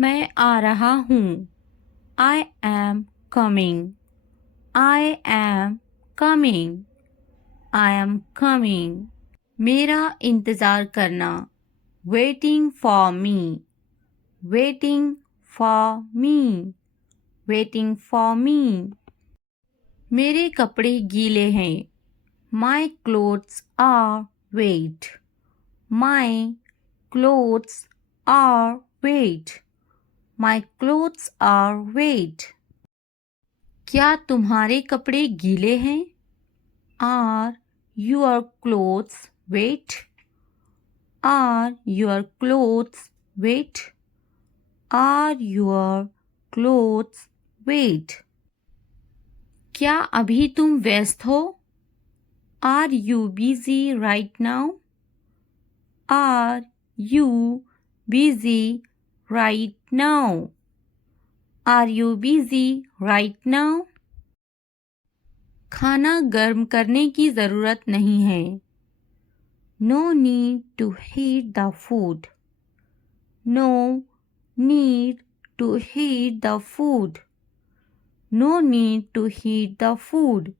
मैं आ रहा हूँ। I am coming. I am coming. I am coming. मेरा इंतज़ार करना। Waiting for me. Waiting for me. Waiting for me. मेरे कपड़े गीले हैं। My clothes are wet. My clothes are wet. My clothes are wet. क्या तुम्हारे कपड़े गीले हैं? Are your clothes wet? Are your clothes wet? Are your clothes wet? क्या अभी तुम व्यस्त हो? Are you busy right now? Are you busy right now? Are you busy right now? खाना गर्म करने की ज़रूरत नहीं है। No need to heat the food. No need to heat the food. No need to heat the food.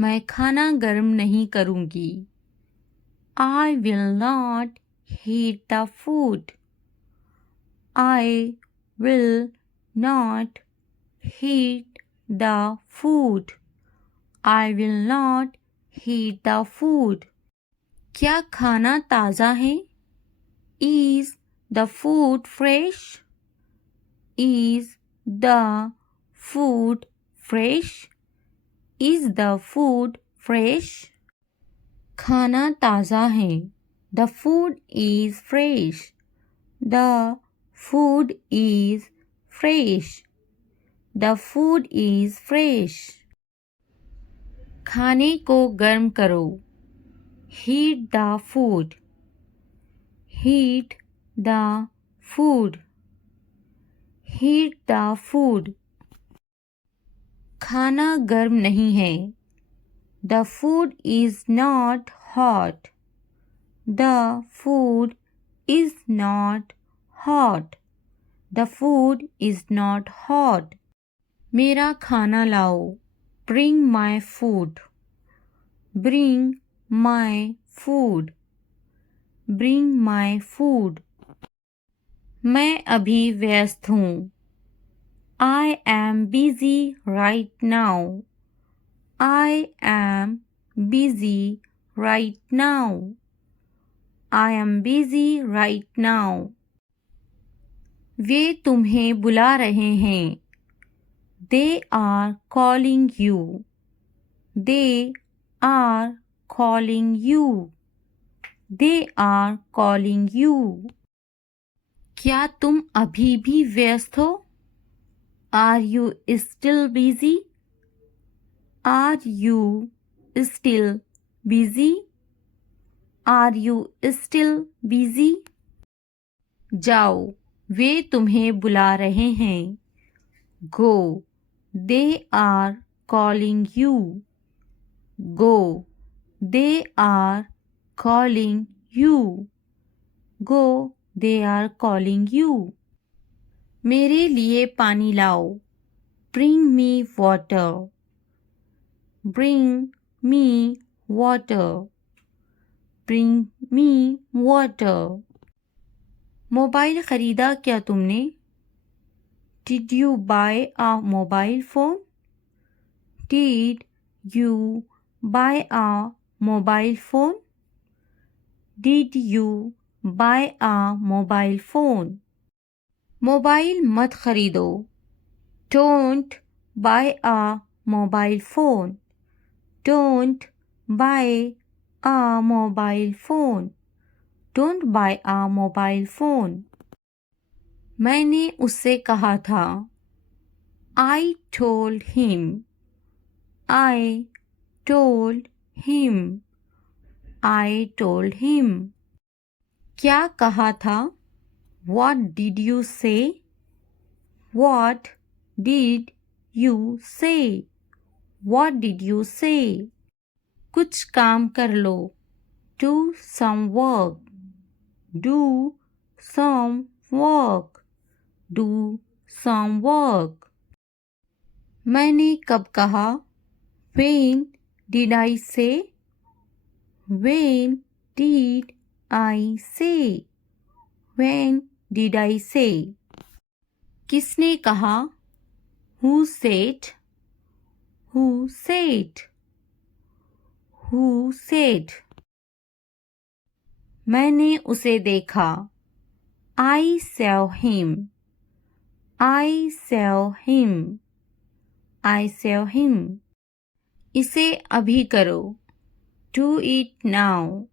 मैं खाना गर्म नहीं करूँगी। I will not heat the food. I will not heat the food. I will not heat the food. क्या खाना ताज़ा है? Is the food fresh? Is the food fresh? Is the food fresh? खाना ताज़ा है। The food is fresh. The food is fresh. The food is fresh. खाने को गर्म करो। Heat the food. Heat the food. Heat the food. खाना गर्म नहीं है। The food is not hot. The food is not hot. The food is not hot. मेरा खाना लाओ। Bring my food. Bring my food. Bring my food. मैं अभी व्यस्त हूँ। I am busy right now. I am busy right now. I am busy right now. वे तुम्हें बुला रहे हैं। They are calling you. They are calling you. They are calling you. क्या तुम अभी भी व्यस्त हो? Are you still busy? Are you still busy? Are you still busy? जाओ, वे तुम्हें बुला रहे हैं। Go. They are calling you. Go. They are calling you. Go. They are calling you. मेरे लिए पानी लाओ। Bring me water. Bring me water. Bring me water. Mobile ख़रीदा क्या तुमने? Did you buy a mobile phone? Did you buy a mobile phone? Did you buy a mobile phone? Mobile मत ख़रीदो। Don't buy a mobile phone. Don't buy a mobile phone. Don't buy a mobile phone. मैंने उससे कहा था। I told him. I told him. I told him. क्या कहा था? What did you say? What did you say? What did you say? कुछ काम कर लो। Do some work. Do some work. do some work. मैंने कब कहा? When did I say? When did I say? When did I say? किसने कहा? Who said? Who said? Who said? मैंने उसे देखा. I saw him. I saw him. I saw him. इसे अभी करो. Do it now.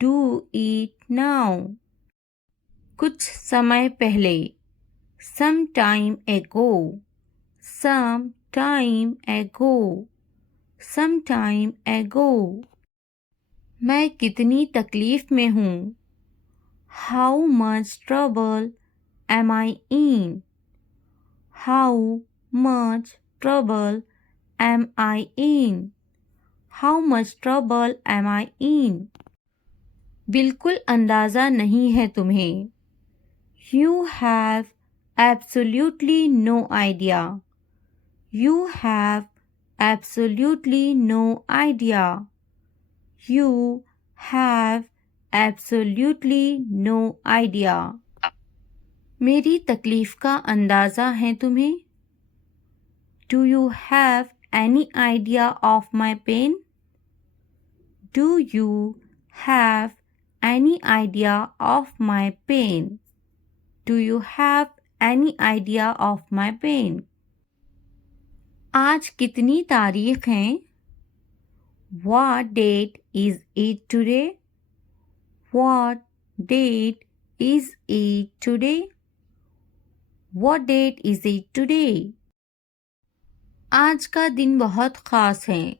Do it now. कुछ समय पहले. Some time ago. Some time ago. Some time ago. मैं कितनी तकलीफ में हूँ. How much trouble am I in? How much trouble am I in? How much trouble am I in? बिल्कुल अंदाज़ा नहीं है तुम्हें. You have absolutely no idea. You have absolutely no idea. You have absolutely no idea. मेरी तकलीफ का अंदाज़ा है तुम्हें? Do you have any idea of my pain? Do you have any idea of my pain? Do you have any idea of my pain? आज कितनी तारीख है? What date is it today? What date is it today? What date is it today? आज का दिन बहुत ख़ास है.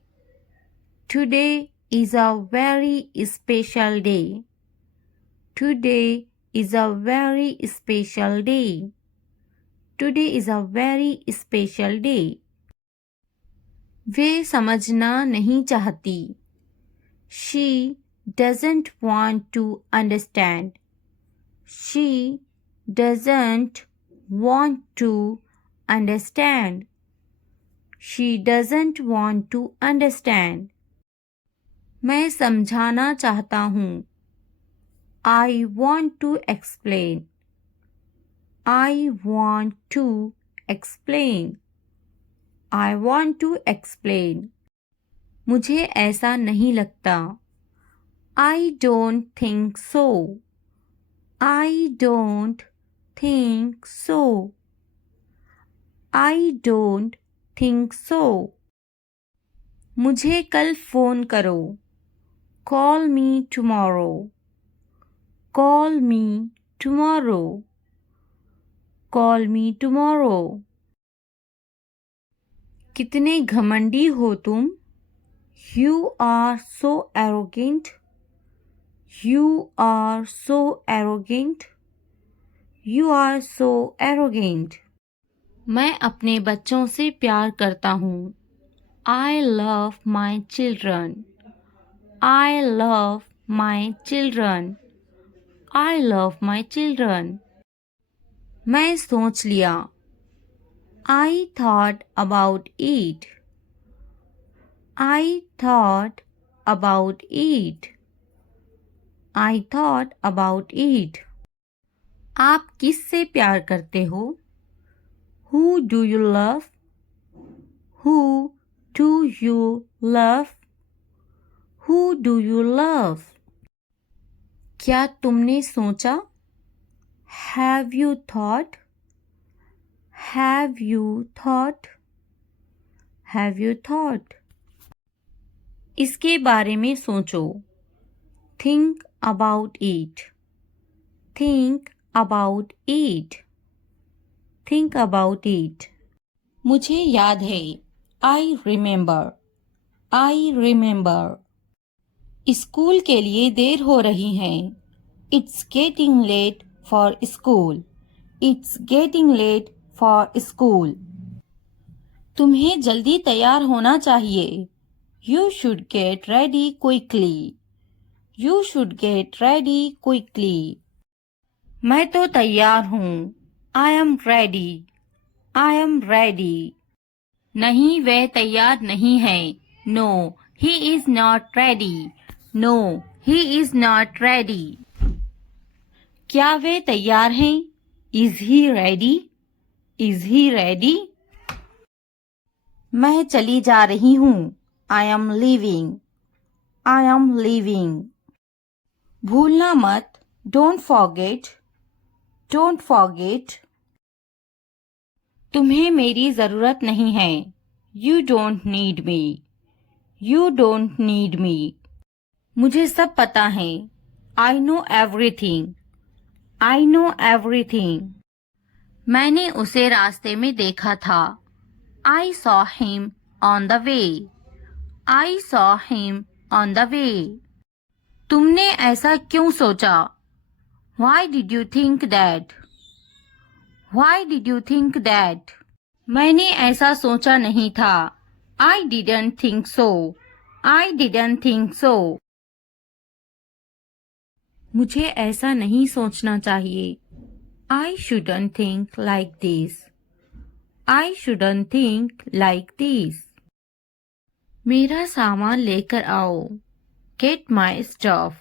Today is a very special day. Today is a very special day. Today is a very special day. वे समझना नहीं चाहती. She doesn't want to understand. She doesn't want to understand. She doesn't want to understand. मैं समझाना चाहता हूँ. I want to explain. I want to explain. I want to explain. मुझे ऐसा नहीं लगता. I don't think so. I don't think so. I don't think so. मुझे कल फ़ोन करो. Call me tomorrow. Call me tomorrow. Call me tomorrow. कितने घमंडी हो तुम. You are so arrogant. You are so arrogant. You are so arrogant. मैं अपने बच्चों से प्यार करता हूँ. I love my children. I love my children. I love my children. मैं सोच लिया. I thought about it. I thought about it. I thought about it. आप किससे प्यार करते हो? Who do you love? Who do you love? Who do you love? क्या तुमने सोचा? Have you thought? Have you thought? Have you thought? इसके बारे में सोचो. Think about it. Think about it. Think about it. मुझे याद है. I remember. I remember. School के लिए देर हो रही है. It's getting late for school. It's getting late for school. तुम्हें जल्दी तैयार होना चाहिए. You should get ready quickly. You should get ready quickly. मैं तो तैयार हूँ. I am ready. I am ready. नहीं वह तैयार नहीं है. No, he is not ready. No, he is not ready. क्या वे तैयार हैं? Is he ready? Is he ready? मैं चली जा रही हूँ. I am leaving. I am leaving. भूलना मत. Don't forget. Don't forget. तुम्हें मेरी जरूरत नहीं है. You don't need me. You don't need me. मुझे सब पता है. I know everything. I know everything. मैंने उसे रास्ते में देखा था. I saw him on the way. I saw him on the way. तुमने ऐसा क्यों सोचा? Why did you think that? Why did you think that? मैंने ऐसा सोचा नहीं था. I didn't think so. I didn't think so. मुझे ऐसा नहीं सोचना चाहिए. I shouldn't think like this. I shouldn't think like this. मेरा सामान लेकर आओ. Get my stuff.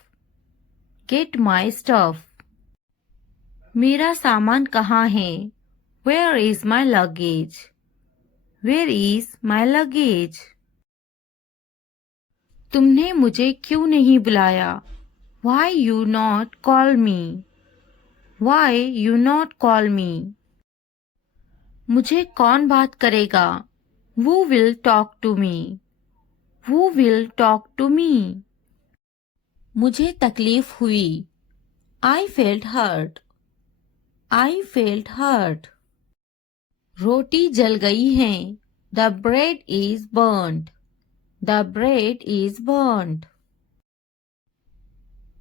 Get my stuff. मेरा सामान कहाँ है? Where is my luggage? Where is my luggage? तुमने मुझे क्यों नहीं बुलाया? Why you not call me? Why you not call me? मुझे कौन बात करेगा? Who will talk to me? Who will talk to me? मुझे तकलीफ हुई. I felt hurt. I felt hurt. रोटी जल गई है. The bread is burnt. The bread is burnt.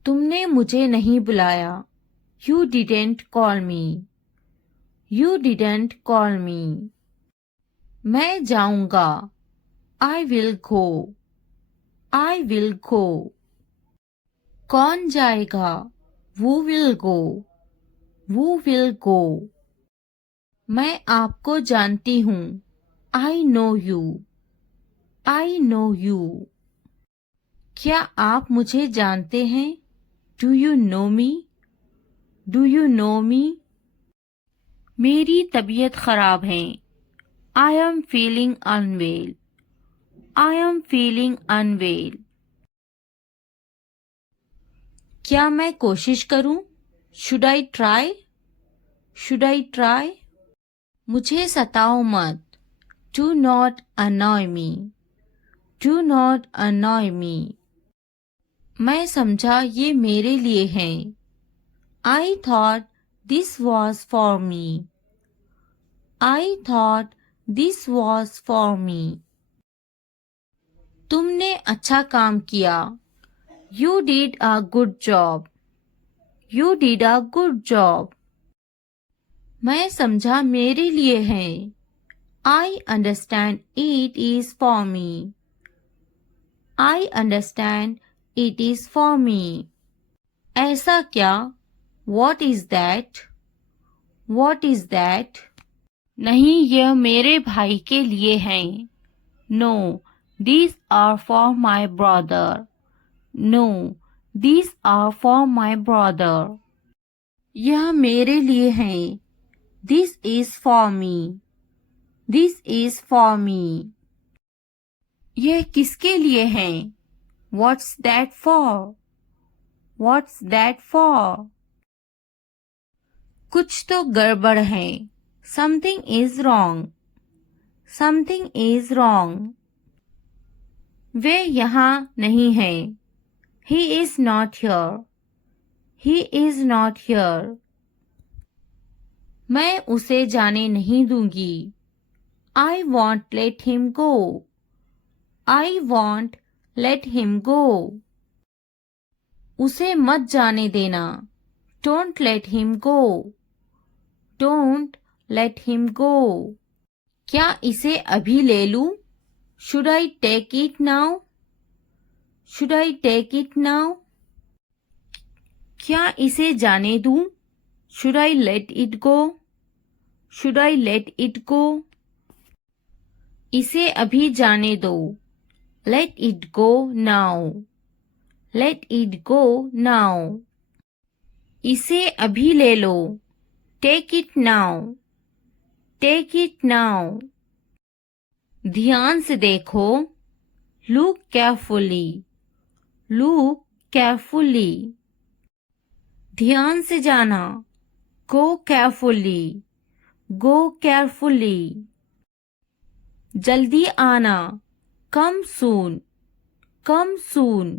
तुमने मुझे नहीं बुलाया. You didn't call me. You didn't call me. मैं जाऊंगा. I will go. I will go. कौन जाएगा? Who will go? Who will go? मैं आपको जानती हूँ. I know you. I know you. क्या आप मुझे जानते हैं? Do you know me? Do you know me? मेरी तबीयत खराब है. I am feeling unwell. I am feeling unwell. क्या मैं कोशिश करूं? Should I try? Should I try? मुझे सताओ मत. Do not annoy me. Do not annoy me. मैं समझा ये मेरे लिए है. I thought this was for me. I thought this was for me. तुमने अच्छा काम किया. You did a good job. You did a good job. मैं समझा मेरे लिए है. I understand it is for me. I understand it is for me. ऐसा क्या? What is that? What is that? नहीं यह मेरे भाई के लिए हैं. No, these are for my brother. No, these are for my brother. यह मेरे लिए हैं. This is for me. This is for me. यह किसके लिए हैं? What's that for? What's that for? कुछ तो गड़बड़ है. Something is wrong. Something is wrong. वे यहाँ नहीं हैं. He is not here. He is not here. मैं उसे जाने नहीं दूंगी. I won't let him go. I won't let him go. उसे मत जाने देना. Don't let him go. Don't let him go. क्या इसे अभी ले लूं? Should I take it now? Should I take it now? क्या इसे जाने दूं? Should I let it go? Should I let it go? इसे अभी जाने दो. Let it go now. Let it go now. इसे अभी ले लो. Take it now. Take it now. ध्यान से देखो. Look carefully. Look carefully. ध्यान से जाना. Go carefully. Go carefully. जल्दी आना. Come soon. Come soon.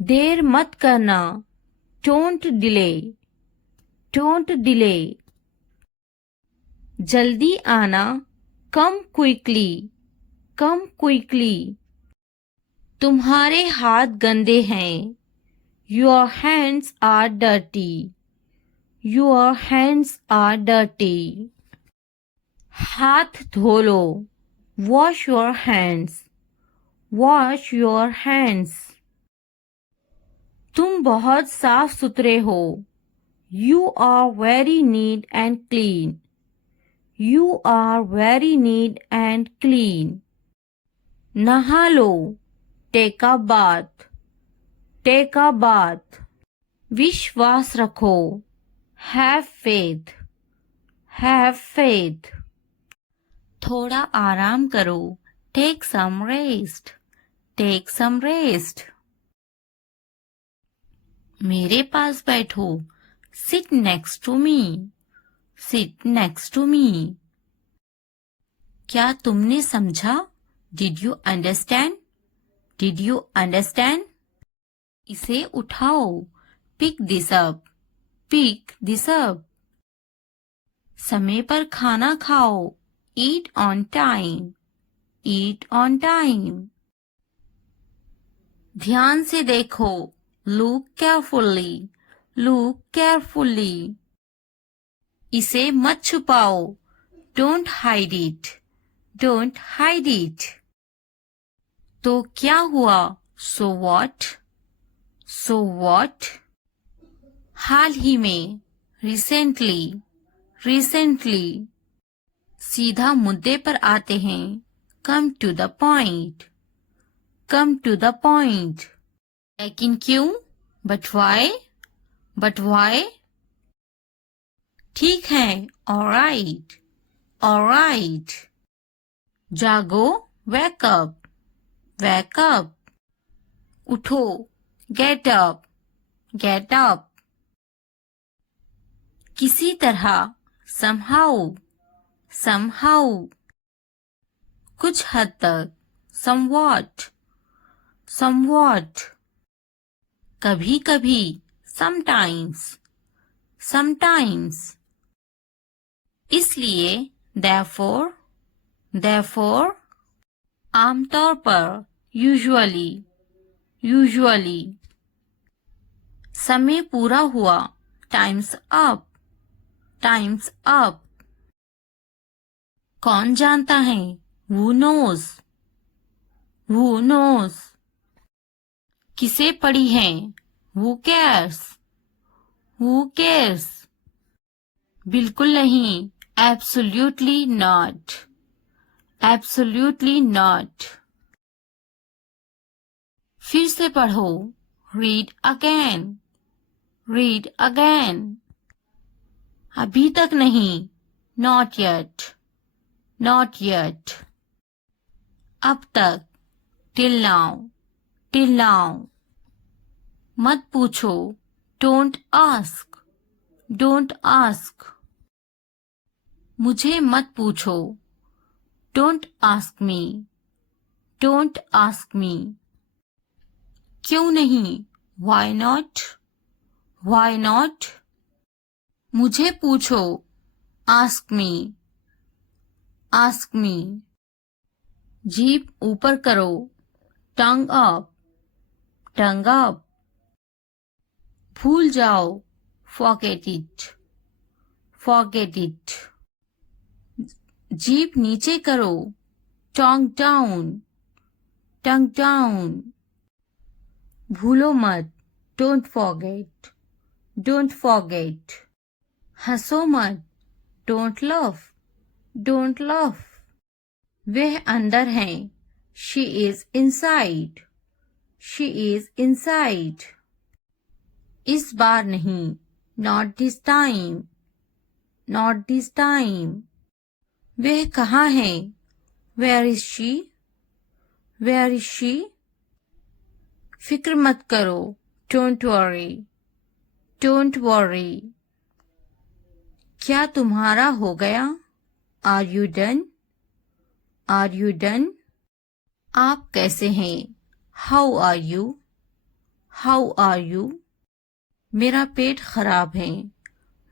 देर मत करना. Don't delay. Don't delay. जल्दी आना. Come quickly. Come quickly. तुम्हारे हाथ गंदे हैं. Your hands are dirty. Your hands are dirty. हाथ धो लो. Wash your hands. Wash your hands. तुम बहुत साफ सुथरे हो. You are very neat and clean. You are very neat and clean. नहा लो. Take a bath. Take a bath. विश्वास रखो. Have faith. Have faith. थोड़ा आराम करो. Take some rest. Take some rest. मेरे पास बैठो. Sit next to me. Sit next to me. क्या तुमने समझा? Did you understand? Did you understand? इसे उठाओ. Pick this up. Pick this up. समय पर खाना खाओ. Eat on time. Eat on time. ध्यान से देखो. Look carefully. Look carefully. इसे मत छुपाओ. Don't hide it. Don't hide it. तो क्या हुआ? So what? So what? हाल ही में. Recently. Recently. सीधा मुद्दे पर आते हैं. Come to the point. Come to the point. लेकिन क्यों? But why? But why? ठीक है. All right. All right. जागो. Wake up. Wake up. उठो. Get up. Get up. किसी तरह. Somehow. Somehow. कुछ हद तक. Somewhat. Somewhat. कभी कभी. Sometimes. Sometimes. इसलिए. Therefore. Therefore. आमतौर पर. Usually. Usually. समय पूरा हुआ. Time's up. Time's up. कौन जानता है? Who knows? Who knows? किसे पड़ी है? Who cares? Who cares? बिल्कुल नहीं. Absolutely not. Absolutely not. फिर से पढ़ो. Read again. Read again. अभी तक नहीं. Not yet. Not yet. अब तक. Till now. Till now. मत पूछो. Don't ask. Don't ask. मुझे मत पूछो. Don't ask me. Don't ask me. क्यों नहीं? Why not? Why not? मुझे पूछो. Ask me. Ask me. जीभ ऊपर करो. Tongue up. Tongue up. भूल जाओ. Forget it. Forget it. जीभ नीचे करो. Tongue down. Tongue down. भूलो मत. Don't forget. Don't forget. हंसो मत, डोंट लफ, डोंट लफ। वह अंदर है, she is inside, she is inside. इस बार नहीं, not this time, not this time. वह कहाँ है, where is she, where is she. फिक्र मत करो, डोंट वरी, डोंट वरी। क्या तुम्हारा हो गया, are you done, are you done. आप कैसे हैं, how are you, how are you. मेरा पेट खराब है,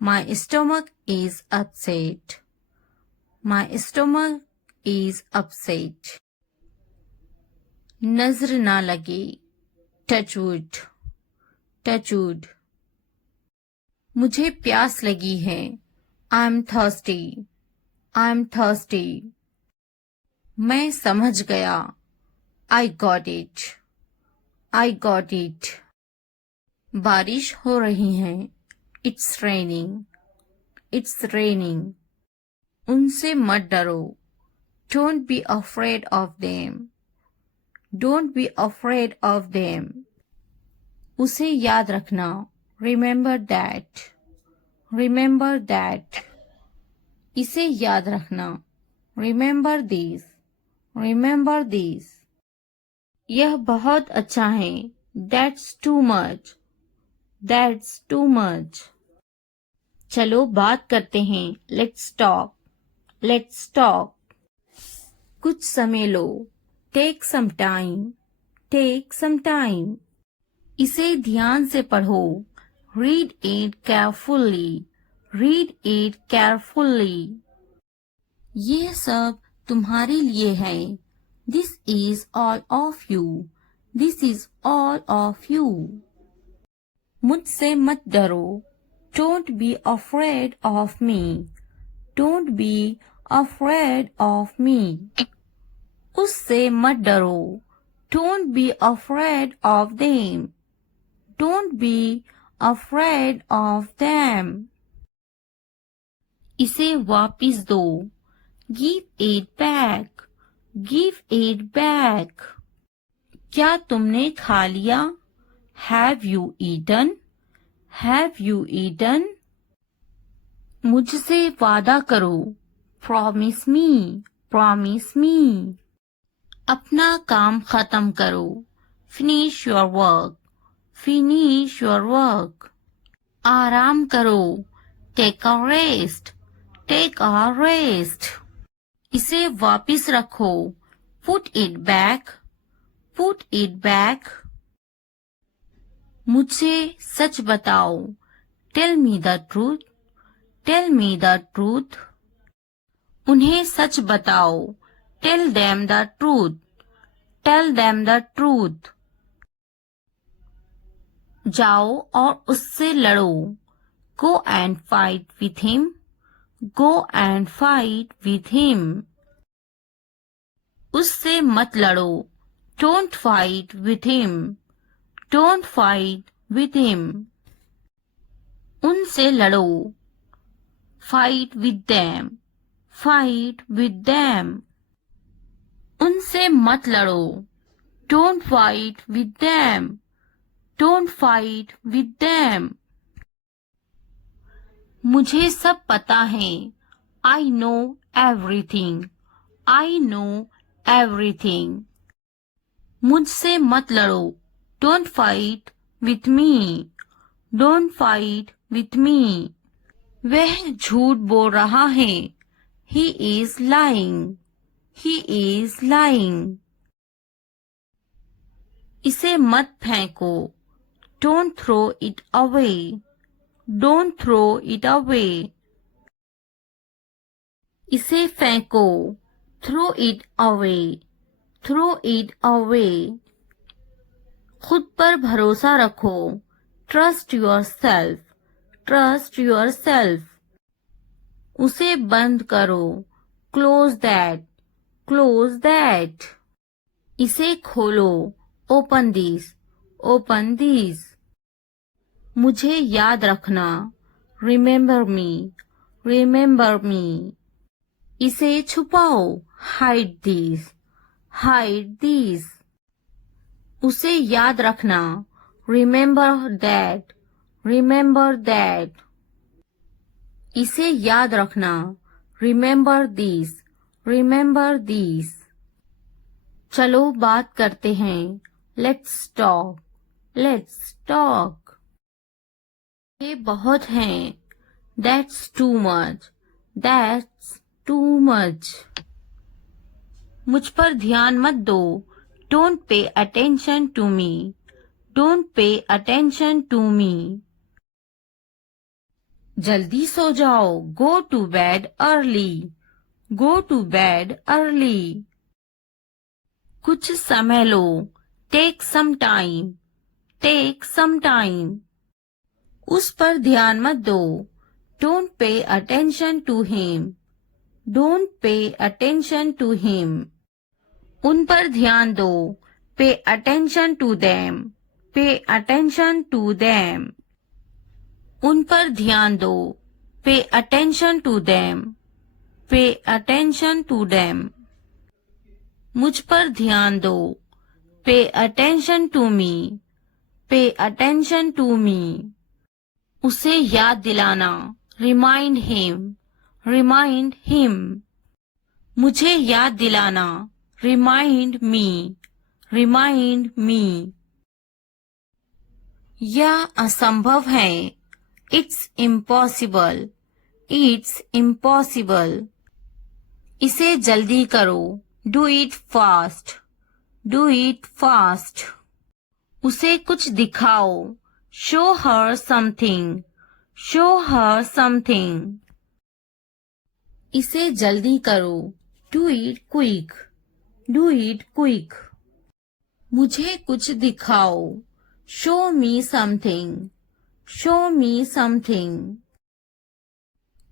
my stomach is upset, my stomach is upset. नजर ना लगे, टच वुड, टच वुड। मुझे प्यास लगी है, I am thirsty, I am thirsty. मैं समझ गया, I got it, I got it. बारिश हो रही है, इट्स रेनिंग, इट्स रेनिंग। उनसे मत डरो, don't be afraid of them, don't be afraid of them. उसे याद रखना, रिमेंबर दैट, रिमेंबर दैट। इसे याद रखना, रिमेंबर दिस, रिमेंबर दिस। यह बहुत अच्छा है, that's too much, that's too much. चलो बात करते हैं, लेट्स टॉक, लेट्स टॉक। कुछ समय लो, take some time, take some time. इसे ध्यान से पढ़ो, read it carefully, read it carefully. ये सब तुम्हारे लिए है, this is all of you, this is all of you. मुझसे मत डरो, don't be afraid of me, don't be afraid of me. उससे मत डरो, don't be afraid of them, don't be afraid of them. इसे वापिस दो, give it back, give it back. क्या तुमने खा लिया, have you eaten, have you eaten. मुझसे वादा करो, प्रॉमिस मी, प्रॉमिस मी। अपना काम खत्म करो, finish your work, finish your work. आराम करो, take a rest, take a rest. इसे वापिस रखो, put it back, put it back. मुझसे सच बताओ, tell me the truth, tell me the truth. उन्हें सच बताओ, tell them the truth, tell them the truth. जाओ और उससे लड़ो, go and fight with him, go and fight with him. उससे मत लड़ो, don't fight with him, don't fight with him. उनसे लड़ो, fight with them, fight with them. उनसे मत लड़ो, don't fight with them, don't fight with them. मुझे सब पता है, I know everything, I know everything. मुझसे मत लड़ो, don't fight with me, don't fight with me. वह झूठ बोल रहा है, he is lying, he is lying. इसे मत फेंको, don't throw it away, don't throw it away. इसे फेंको, throw it away, throw it away. खुद पर भरोसा रखो, trust yourself, trust yourself. उसे बंद करो, क्लोज दैट, क्लोज दैट। इसे खोलो, ओपन दिस, ओपन दिस। मुझे याद रखना, Remember me. Remember me. इसे छुपाओ. Hide these. Hide these. उसे याद रखना. Remember that. Remember that. इसे याद रखना. Remember these. Remember these. चलो बात करते हैं. Let's talk. Let's talk. ये बहुत हैं. That's too much. That's too much. मुझ पर ध्यान मत दो. Don't pay attention to me. Don't pay attention to me. जल्दी सो जाओ. Go to bed early. Go to bed early. कुछ समय लो. Take some time. Take some time. उस पर ध्यान मत दो. Don't pay attention to him. Don't pay attention to him. उन पर ध्यान दो. Pay attention to them. Pay attention to them. उन पर ध्यान दो. Pay attention to them. Pay attention to them. मुझ पर ध्यान दो. Pay attention to me. Pay attention to me. उसे याद दिलाना. Remind him. Remind him. मुझे याद दिलाना. Remind me. Remind me. यह असंभव है. It's impossible. It's impossible. इसे जल्दी करो. Do it fast. Do it fast. उसे कुछ दिखाओ. Show her something. Show her something. इसे जल्दी करो. Do it quick. Do it quick. मुझे कुछ दिखाओ. Show me something. Show me something.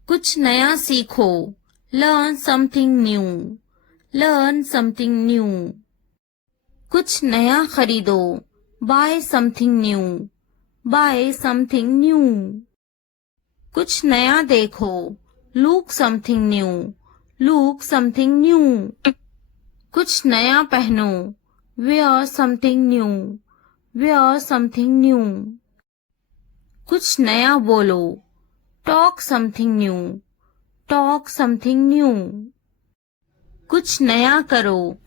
कुछ नया सीखो. Learn something new. Learn something new. कुछ नया खरीदो. Buy something new. Buy something new. कुछ नया देखो. Look something new. Look something new. कुछ नया पहनो. Wear something new. Wear something new. कुछ नया बोलो. Talk something new. Talk something new. कुछ नया करो.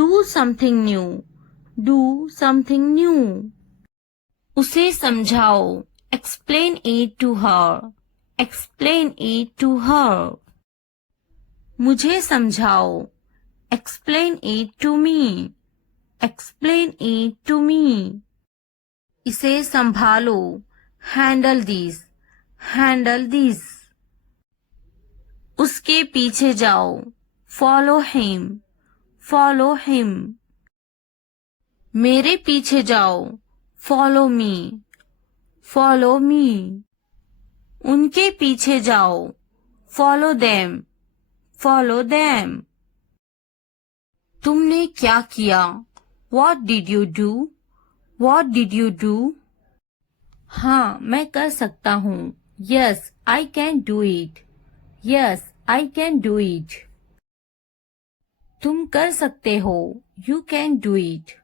Do something new. Do something new. उसे समझाओ. Explain it to her. Explain it to her. मुझे समझाओ. Explain it to me. Explain it to me. इसे संभालो. Handle this. Handle this. उसके पीछे जाओ. Follow him. Follow him. मेरे पीछे जाओ. Follow me. Follow me. उनके पीछे जाओ. Follow them. Follow them. तुमने क्या किया? What did you do? What did you do? हाँ, मैं कर सकता हूँ. Yes, I can do it. Yes, I can do it. तुम कर सकते हो. You can do it.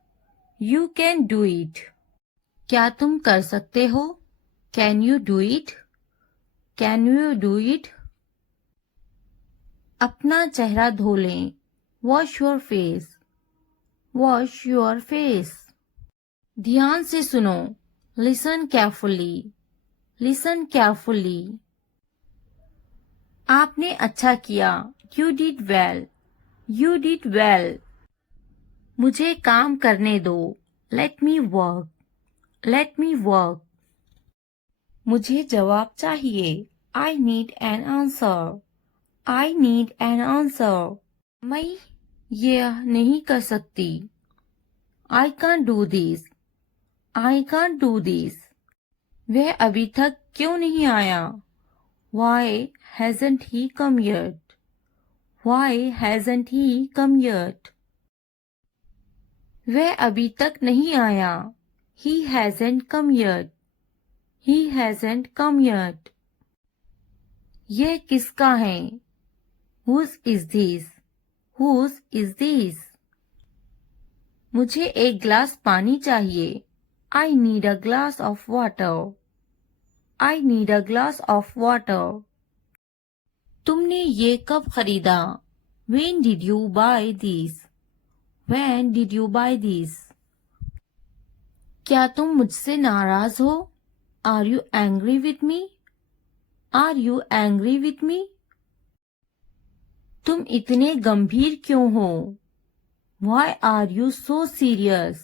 You can do it. क्या तुम कर सकते हो? Can you do it? Can you do it? अपना चेहरा धो लें. Wash your face. Wash your face. ध्यान से सुनो. Listen carefully. Listen carefully. आपने अच्छा किया. You did well. You did well. मुझे काम करने दो. Let me work. Let me work. मुझे जवाब चाहिए. I need an answer. I need an answer. मैं यह नहीं कर सकती. I can't do this. I can't do this. वह अभी तक क्यों नहीं आया? Why hasn't he come yet? Why hasn't he come yet? वह अभी तक नहीं आया. He hasn't come yet. He hasn't come yet. यह किसका है? Whose is this? Whose is this? मुझे एक गिलास पानी चाहिए. I need a glass of water. I need a glass of water. तुमने ये कब खरीदा? When did you buy this? When did you buy this? क्या तुम मुझसे नाराज हो? Are you angry with me? Are you angry with me? तुम इतने गंभीर क्यों हो? Why are you so serious?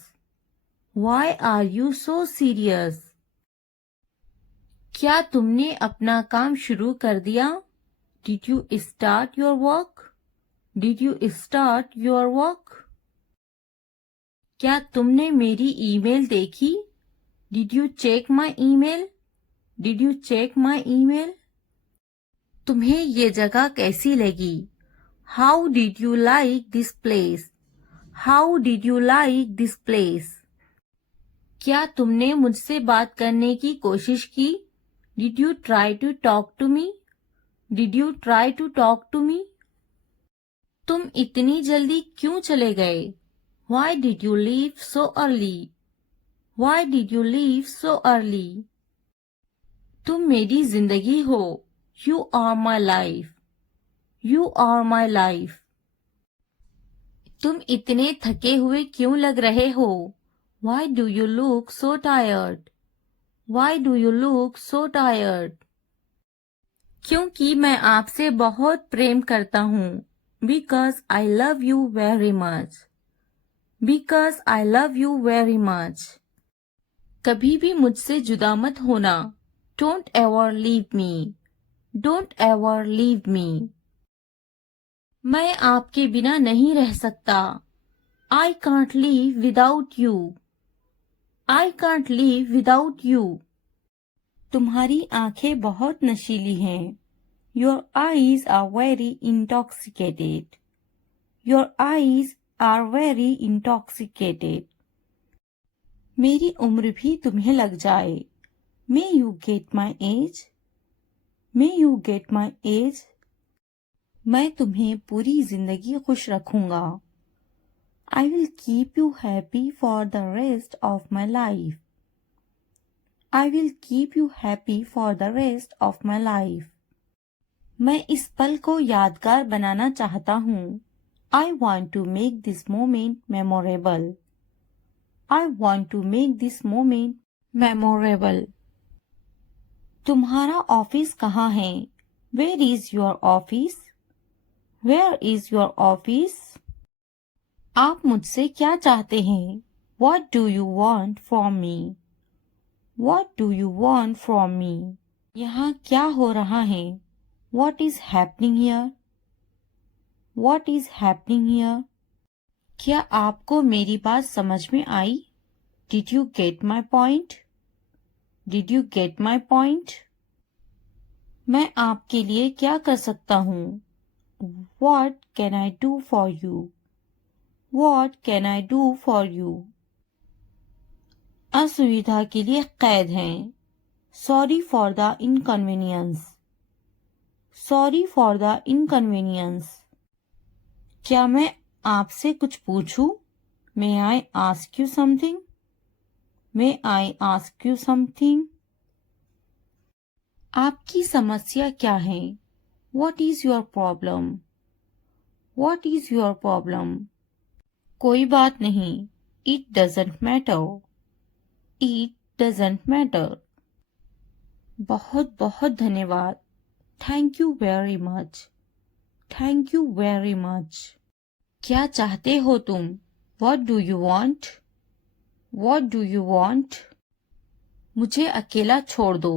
Why are you so serious? क्या तुमने अपना काम शुरू कर दिया? Did you start your work? Did you start your work? क्या तुमने मेरी ईमेल देखी? Did you check my email? Did you check my email? तुम्हें ये जगह कैसी लगी? How did you like this place? How did you like this place? क्या तुमने मुझसे बात करने की कोशिश की? Did you try to talk to me? Did you try to talk to me? तुम इतनी जल्दी क्यों चले गए? Why did you leave so early? Why did you leave so early? तुम मेरी जिंदगी हो. You are my life. You are my life. तुम इतने थके हुए क्यों लग रहे हो? Why do you look so tired? Why do you look so tired? क्योंकि मैं आपसे बहुत प्रेम करता हूँ. Because I love you very much. Because I love you very much. कभी भी मुझसे जुदा मत होना. Don't ever leave me. Don't ever leave me. मैं आपके बिना नहीं रह सकता. I can't live without you. I can't live without you. तुम्हारी आंखें बहुत नशीली हैं. Your eyes are very intoxicated. Your eyes are very intoxicated. मेरी उम्र भी तुम्हें लग जाए. May you get my age? May you get my age? मैं तुम्हें पूरी जिंदगी खुश रखूंगा. I will keep you happy for the rest of my life. I will keep you happy for the rest of my life. मैं इस पल को यादगार बनाना चाहता हूँ. I want to make this moment memorable. I want to make this moment memorable. तुम्हारा office कहाँ है? Where is your office? Where is your office? आप मुझसे क्या चाहते हैं? What do you want from me? What do you want from me? यहाँ क्या हो रहा है? What is happening here? What is happening here? क्या आपको मेरी बात समझ में आई? Did you get my point? Did you get my point? मैं आपके लिए क्या कर सकता हूँ? What can I do for you? What can I do for you? असुविधा के लिए कैद हैं. Sorry for the inconvenience. Sorry for the inconvenience. क्या मैं आपसे कुछ पूछूं? May I ask you something? May I ask you something? आपकी समस्या क्या है? What is your problem? What is your problem? कोई बात नहीं. It doesn't matter. It doesn't matter. बहुत बहुत धन्यवाद. Thank you very much. Thank you very much. क्या चाहते हो तुम? What do you want? What do you want? मुझे अकेला छोड़ दो.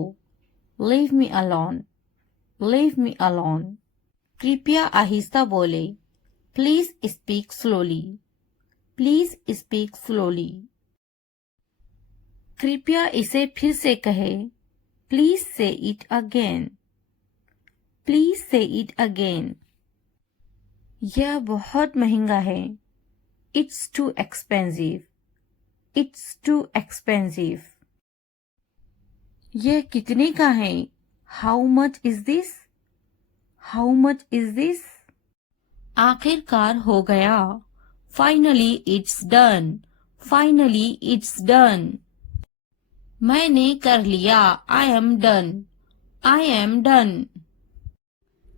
Leave me alone. Leave me alone. कृपया आहिस्ता बोले. Please speak slowly. Please speak slowly. कृपया इसे फिर से कहे. Please say it again. Please say it again. यह बहुत महंगा है. It's too expensive. It's too expensive. यह कितने का है? How much is this? How much is this? आखिरकार हो गया. Finally it's done. Finally it's done. मैंने कर लिया. I am done. I am done.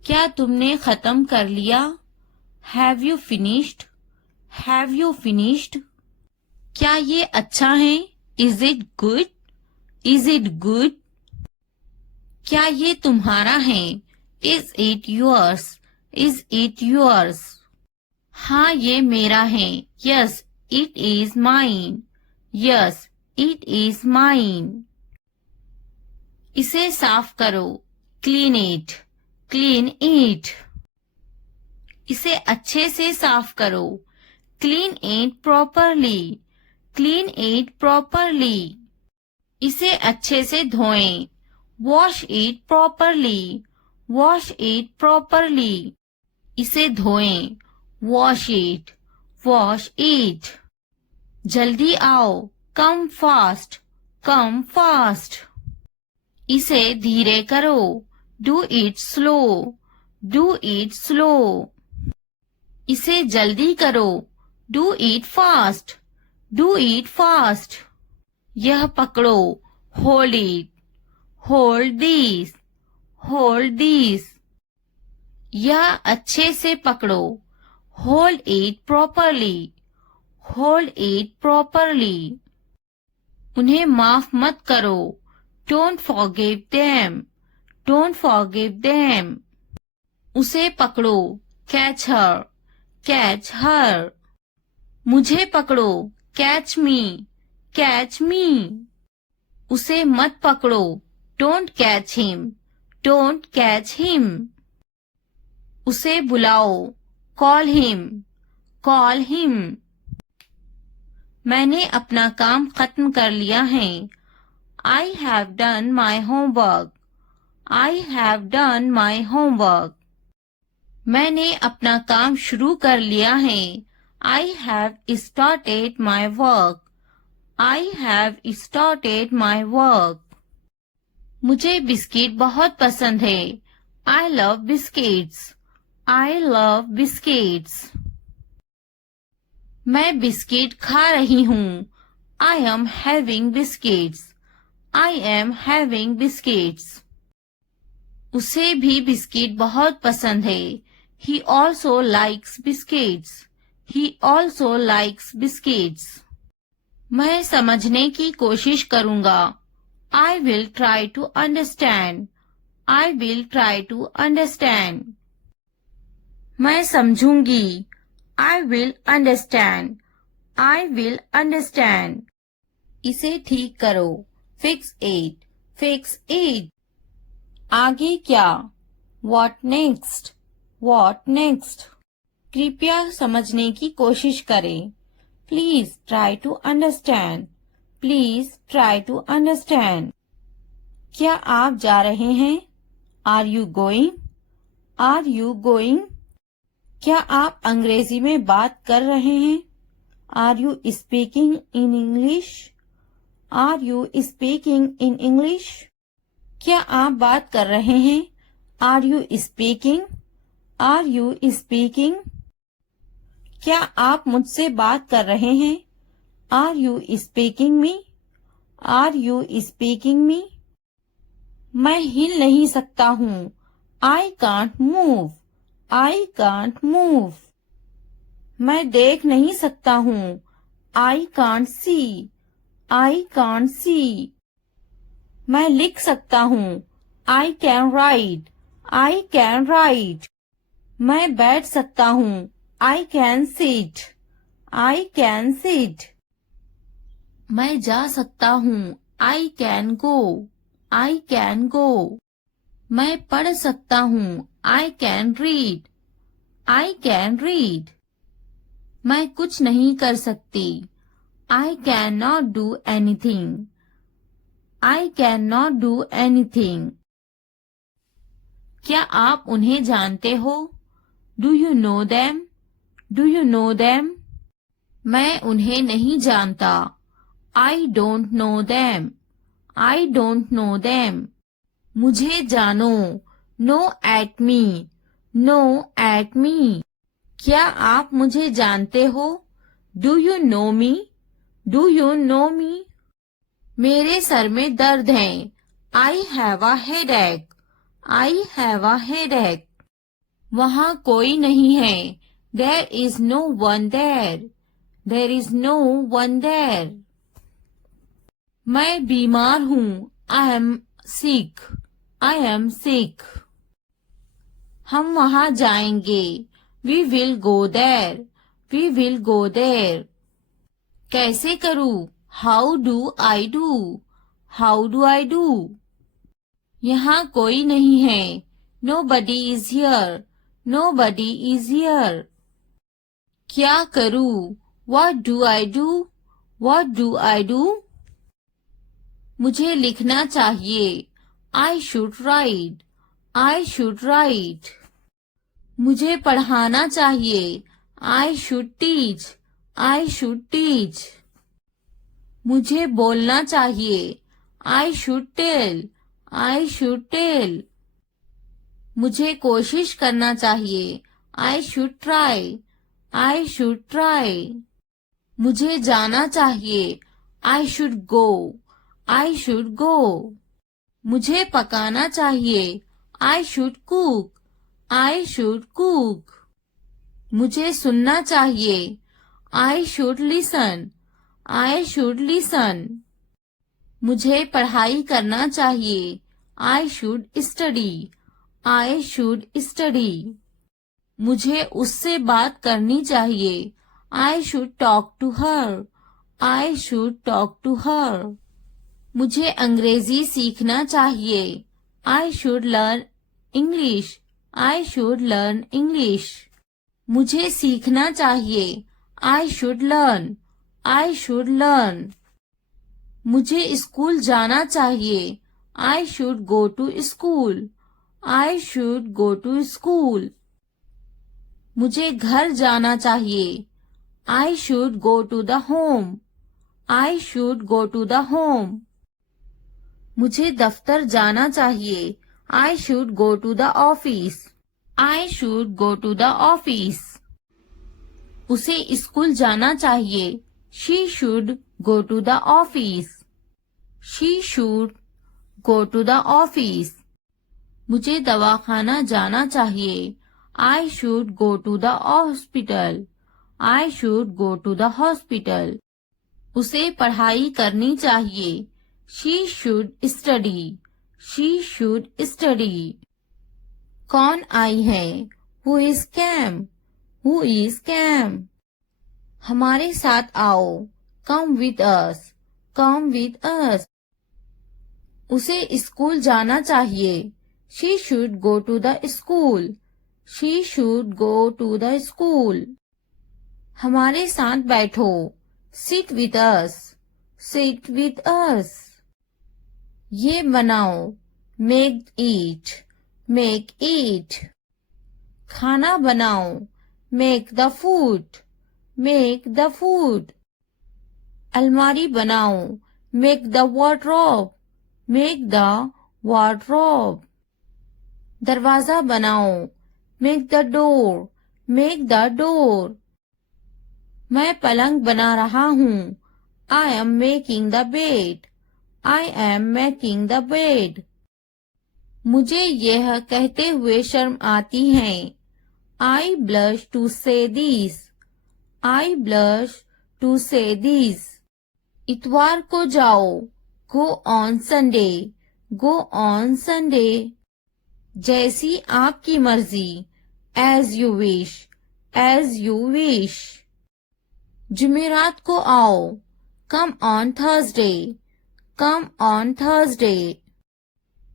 क्या तुमने खत्म कर लिया? Have you finished? Have you finished? क्या ये अच्छा है? Is it good? Is it good? क्या ये तुम्हारा है? Is it yours? Is it yours? हाँ ये मेरा है. Yes, it is mine. Yes, it is mine. इसे साफ करो. Clean it. Clean it. इसे अच्छे से साफ करो. Clean it properly. Clean it properly. इसे अच्छे से धोएं. Wash it properly. Wash it properly. इसे धोएं. Wash it. Wash it. जल्दी आओ. Come fast. Come fast. इसे धीरे करो. Do it slow. Do it slow. इसे जल्दी करो. Do it fast. Do it fast. यह पकड़ो. Hold it. Hold this. Hold this. यह अच्छे से पकड़ो. Hold it properly. Hold it properly. उन्हें माफ मत करो. Don't forgive them. Don't forgive them. उसे पकड़ो. Catch her. Catch her. मुझे पकड़ो. Catch me. Catch me. उसे मत पकड़ो. Don't catch him. Don't catch him. उसे बुलाओ. Call him. Call him. मैंने अपना काम खत्म कर लिया है. I have done my homework. I have done my homework. मैंने अपना काम शुरू कर लिया है. I have started my work. I have started my work. मुझे बिस्किट बहुत पसंद है. I love biscuits. I love biscuits. मैं बिस्किट खा रही हूँ. I am having biscuits. I am having biscuits. उसे भी बिस्किट बहुत पसंद है. He also likes biscuits. He also likes biscuits. मैं समझने की कोशिश करूँगा. I will try to understand. I will try to understand. मैं समझूंगी. I will understand. I will understand. इसे ठीक करो. Fix it. Fix it. आगे क्या? What next? What next? कृपया समझने की कोशिश करें. Please try to understand. Please try to understand. क्या आप जा रहे हैं? Are you going? Are you going? क्या आप अंग्रेजी में बात कर रहे हैं? Are you speaking in English? Are you speaking in English? क्या आप बात कर रहे हैं? Are you speaking? Are you speaking? क्या आप मुझसे बात कर रहे हैं? Are you speaking me? Are you speaking me? मैं हिल नहीं सकता हूँ. I can't move. I can't move. मैं देख नहीं सकता हूँ. I can't see. I can't see. मैं लिख सकता हूँ. I can write. I can write. मैं बैठ सकता हूँ. I can sit. I can sit. मैं जा सकता हूँ. I can go. I can go. मैं पढ़ सकता हूँ. I can read. I can read. मैं कुछ नहीं कर सकती. I cannot do anything. I cannot do anything. क्या आप उन्हें जानते हो? Do you know them? Do you know them? मैं उन्हें नहीं जानता. I don't know them. I don't know them. मुझे जानो. Know at me. Know at me. क्या आप मुझे जानते हो? Do you know me? Do you know me? मेरे सर में दर्द है। I have a headache. I have a headache. वहाँ कोई नहीं है। There is no one there. There is no one there. मैं बीमार हूँ। I am sick. I am sick. हम वहाँ जाएंगे। We will go there. We will go there. कैसे करूँ? How do I do? How do I do? यहाँ कोई नहीं है। Nobody is here. Nobody is here. क्या करूँ? What do I do? What do I do? मुझे लिखना चाहिए। I should write. I should write. मुझे पढ़ाना चाहिए। I should teach. I should teach. मुझे बोलना चाहिए। I should tell. I should tell. मुझे कोशिश करना चाहिए। I should try. I should try. मुझे जाना चाहिए। I should go. I should go. मुझे पकाना चाहिए। I should cook. I should cook. मुझे सुनना चाहिए। I should listen. I should listen. मुझे पढ़ाई करना चाहिए। I should study. I should study. मुझे उससे बात करनी चाहिए। I should talk to her. I should talk to her. मुझे अंग्रेजी सीखना चाहिए। I should learn English. I should learn English. मुझे सीखना चाहिए। I should learn. I should learn. मुझे स्कूल जाना चाहिए। I should go to school. I should go to school. मुझे घर जाना चाहिए। I should go to the home. I should go to the home. मुझे दफ्तर जाना चाहिए। I should go to the office. I should go to the office. उसे school जाना चाहिए। She should go to the office. She should go to the office. मुझे दवाखाना जाना चाहिए। I should go to the hospital. I should go to the hospital. उसे पढ़ाई करनी चाहिए। She should study. She should study. कौन आई है? Who is came? Who is came? हमारे साथ आओ। Come with us. Come with us. उसे स्कूल जाना चाहिए। She should go to the school. She should go to the school. हमारे साथ बैठो। Sit with us. Sit with us. ये बनाओ। Make it. Make it. खाना बनाओ। Make the food. Make the food. अलमारी बनाओ। Make the wardrobe. Make the wardrobe. दरवाजा बनाओ। Make the door. Make the door. मैं पलंग बना रहा हूँ। I am making the bed. I am making the bed. मुझे यह कहते हुए शर्म आती है। I blush to say this. I blush to say this. इतवार को जाओ। Go on Sunday. Go on Sunday. जैसी आपकी मर्जी। As you wish. As you wish. जुमेरात को आओ। Come on Thursday. Come on Thursday.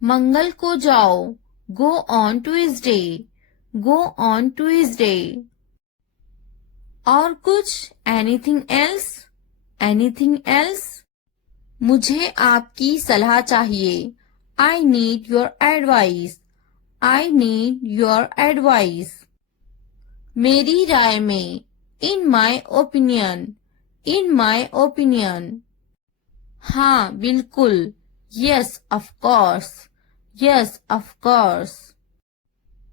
मंगल को जाओ। Go on Tuesday. Go on Tuesday. और कुछ? Anything else? Anything else? मुझे आपकी सलाह चाहिए। I need your advice. I need your advice. मेरी राय में। In my opinion. In my opinion. हाँ बिल्कुल। Yes of course. Yes of course.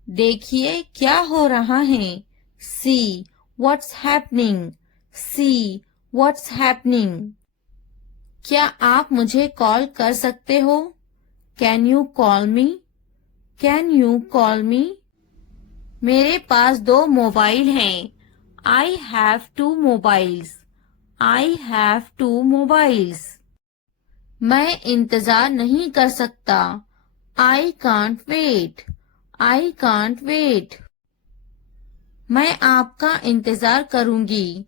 देखिए क्या हो रहा है। See what's happening. See what's happening. क्या आप मुझे कॉल कर सकते हो? Can you call me? Can you call me? मेरे पास 2 मोबाइल हैं। I have 2 mobiles. I have 2 mobiles. मैं इंतजार नहीं कर सकता। I can't wait. I can't wait. मैं आपका इंतजार करूंगी।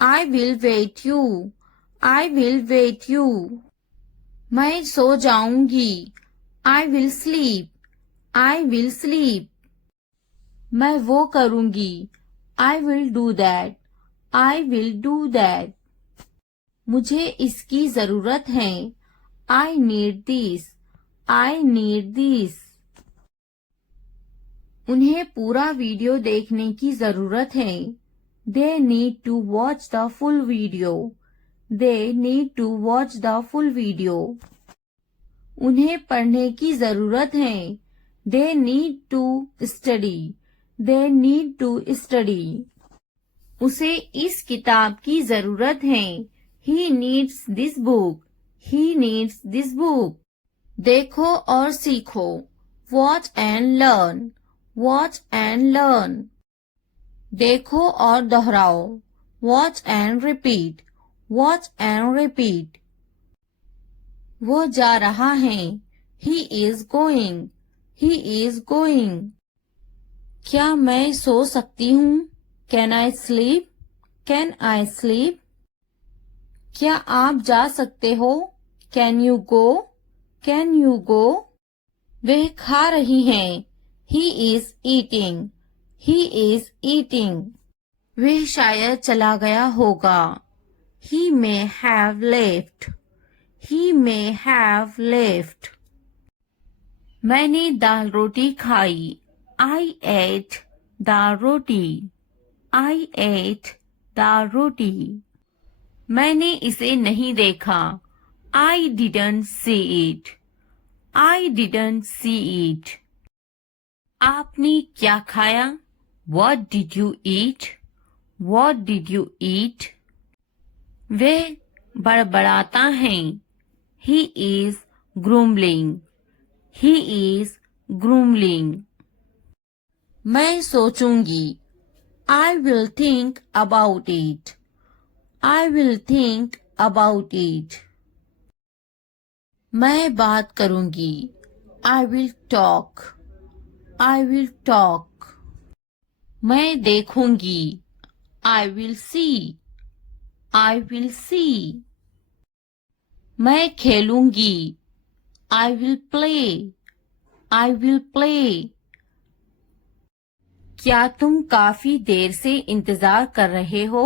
I will wait you. I will wait you. मैं सो जाऊंगी। I will sleep. I will sleep. मैं वो करूंगी। I will do that. I will do that. मुझे इसकी जरूरत है। I need this. I need this. उन्हें पूरा वीडियो देखने की जरूरत है। They need to watch the full video. They need to watch the full video. उन्हें पढ़ने की जरूरत है। They need to study. They need to study. उसे इस किताब की जरूरत है। He needs this book. He needs this book. देखो और सीखो। Watch and learn. Watch and learn. देखो और दोहराओ। Watch and repeat. Watch and repeat. वो जा रहा है। He is going. He is going. क्या मैं सो सकती हूँ? Can I sleep? Can I sleep? क्या आप जा सकते हो? Can you go? Can you go? वह खा रही हैं। He is eating. He is eating. वह शायद चला गया होगा। He may have left. He may have left. मैंने दाल रोटी खाई। I ate dal roti. I ate दाल रोटी। मैंने इसे नहीं देखा। I didn't see it. I didn't see it. आपने क्या खाया? What did you eat? What did you eat? वह बड़बड़ाता है। He is grumbling. He is grumbling. मैं सोचूंगी। I will think about it. I will think about it. मैं बात करूंगी। I will talk. I will talk. मैं देखूंगी। I will see. I will see. मैं खेलूंगी। I will play. I will play. क्या तुम काफी देर से इंतजार कर रहे हो?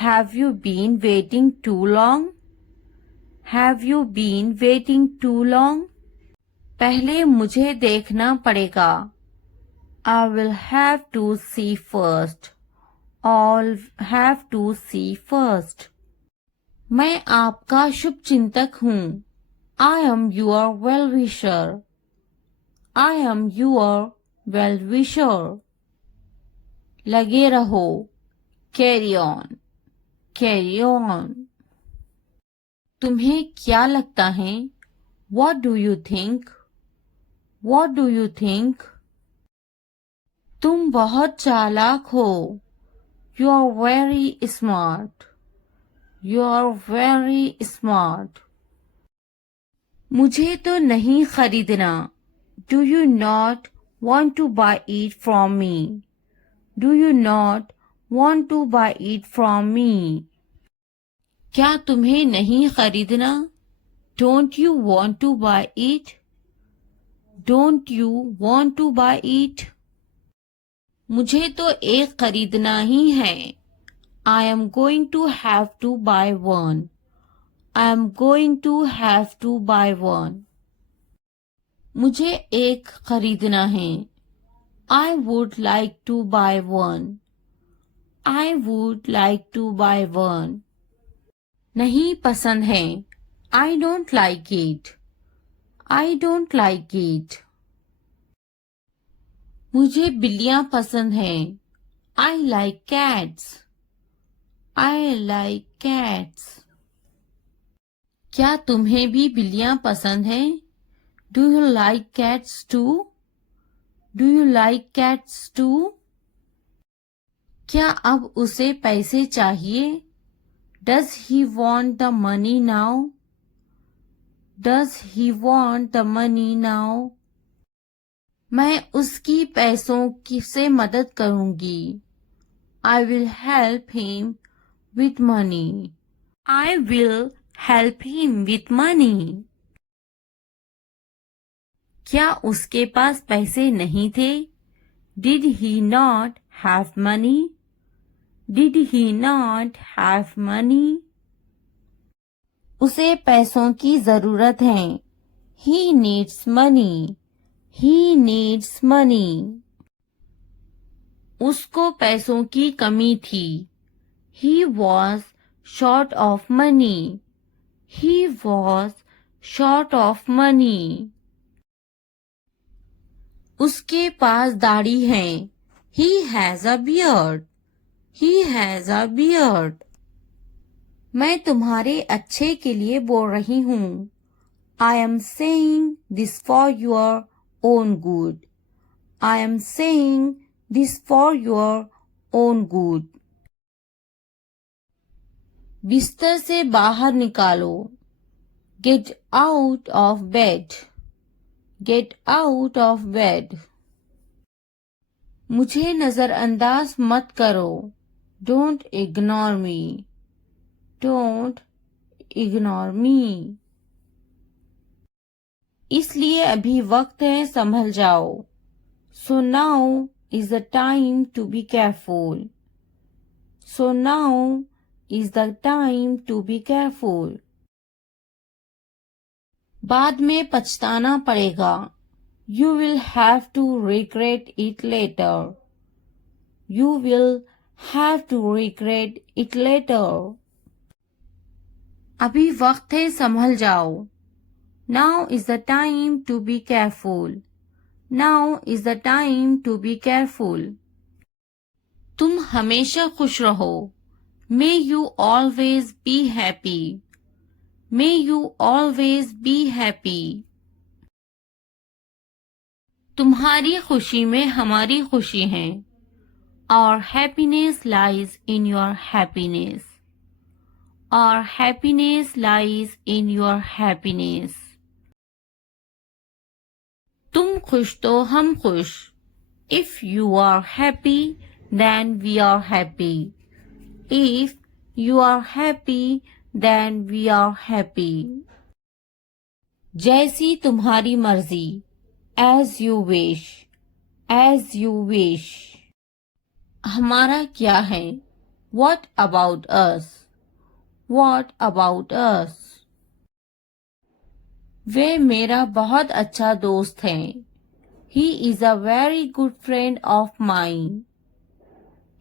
Have you been waiting too long? Have you been waiting too long? पहले मुझे देखना पड़ेगा। I will have to see first. I'll have to see first. मैं आपका शुभचिंतक हूँ। I am your well-wisher. I am your well-wisher. लगे रहो। Carry on. Carry on. तुम्हें क्या लगता है? What do you think? What do you think? तुम बहुत चालाक हो। You are very smart. You are very smart. मुझे तो नहीं खरीदना। Do you not want to buy it from me? Do you not want to buy it from me? क्या तुम्हें नहीं खरीदना? Don't you want to buy it? Don't you want to buy it? मुझे तो एक खरीदना ही है। I am going to have to buy one. I am going to have to buy one. मुझे एक खरीदना है। I would like to buy one. I would like to buy one. नहीं पसंद है। I don't like it. I don't like it. मुझे बिल्लियां पसंद हैं। I like cats. I like cats. क्या तुम्हें भी बिल्लियां पसंद हैं? Do you like cats too? Do you like cats too? क्या अब उसे पैसे चाहिए? Does he want the money now? Does he want the money now? मैं उसकी पैसों की से मदद करूंगी। I will help him with money. I will help him with money. क्या उसके पास पैसे नहीं थे? Did he not have money? Did he not have money? उसे पैसों की जरूरत है। He needs money. He needs money. उसको पैसों की कमी थी। He was short of money. He was short of money. उसके पास दाढ़ी है। He has a beard. He has a beard. मैं तुम्हारे अच्छे के लिए बोल रही हूँ। I am saying this for your own good. I am saying this for your own good. बिस्तर से बाहर निकालो। Get out of bed. Get out of bed. मुझे नजरअंदाज मत करो। Don't ignore me. Don't ignore me. इसलिए अभी वक्त है संभल जाओ। So now is the time to be careful. So now is the time to be careful. बाद में पछताना पड़ेगा। You will have to regret it later. You will have to regret it later. अभी वक्त है संभल जाओ। Now is the time to be careful. Now is the time to be careful. तुम हमेशा खुश रहो। May you always be happy. May you always be happy. तुम्हारी खुशी में हमारी खुशी है। Our happiness lies in your happiness. Our happiness lies in your happiness. तुम खुश तो हम खुश। If you are happy, then we are happy. If you are happy, then we are happy. जैसी तुम्हारी मर्जी। As you wish. As you wish. हमारा क्या है? What about us? What about us? वे मेरा बहुत अच्छा दोस्त है। He is a very good friend of mine.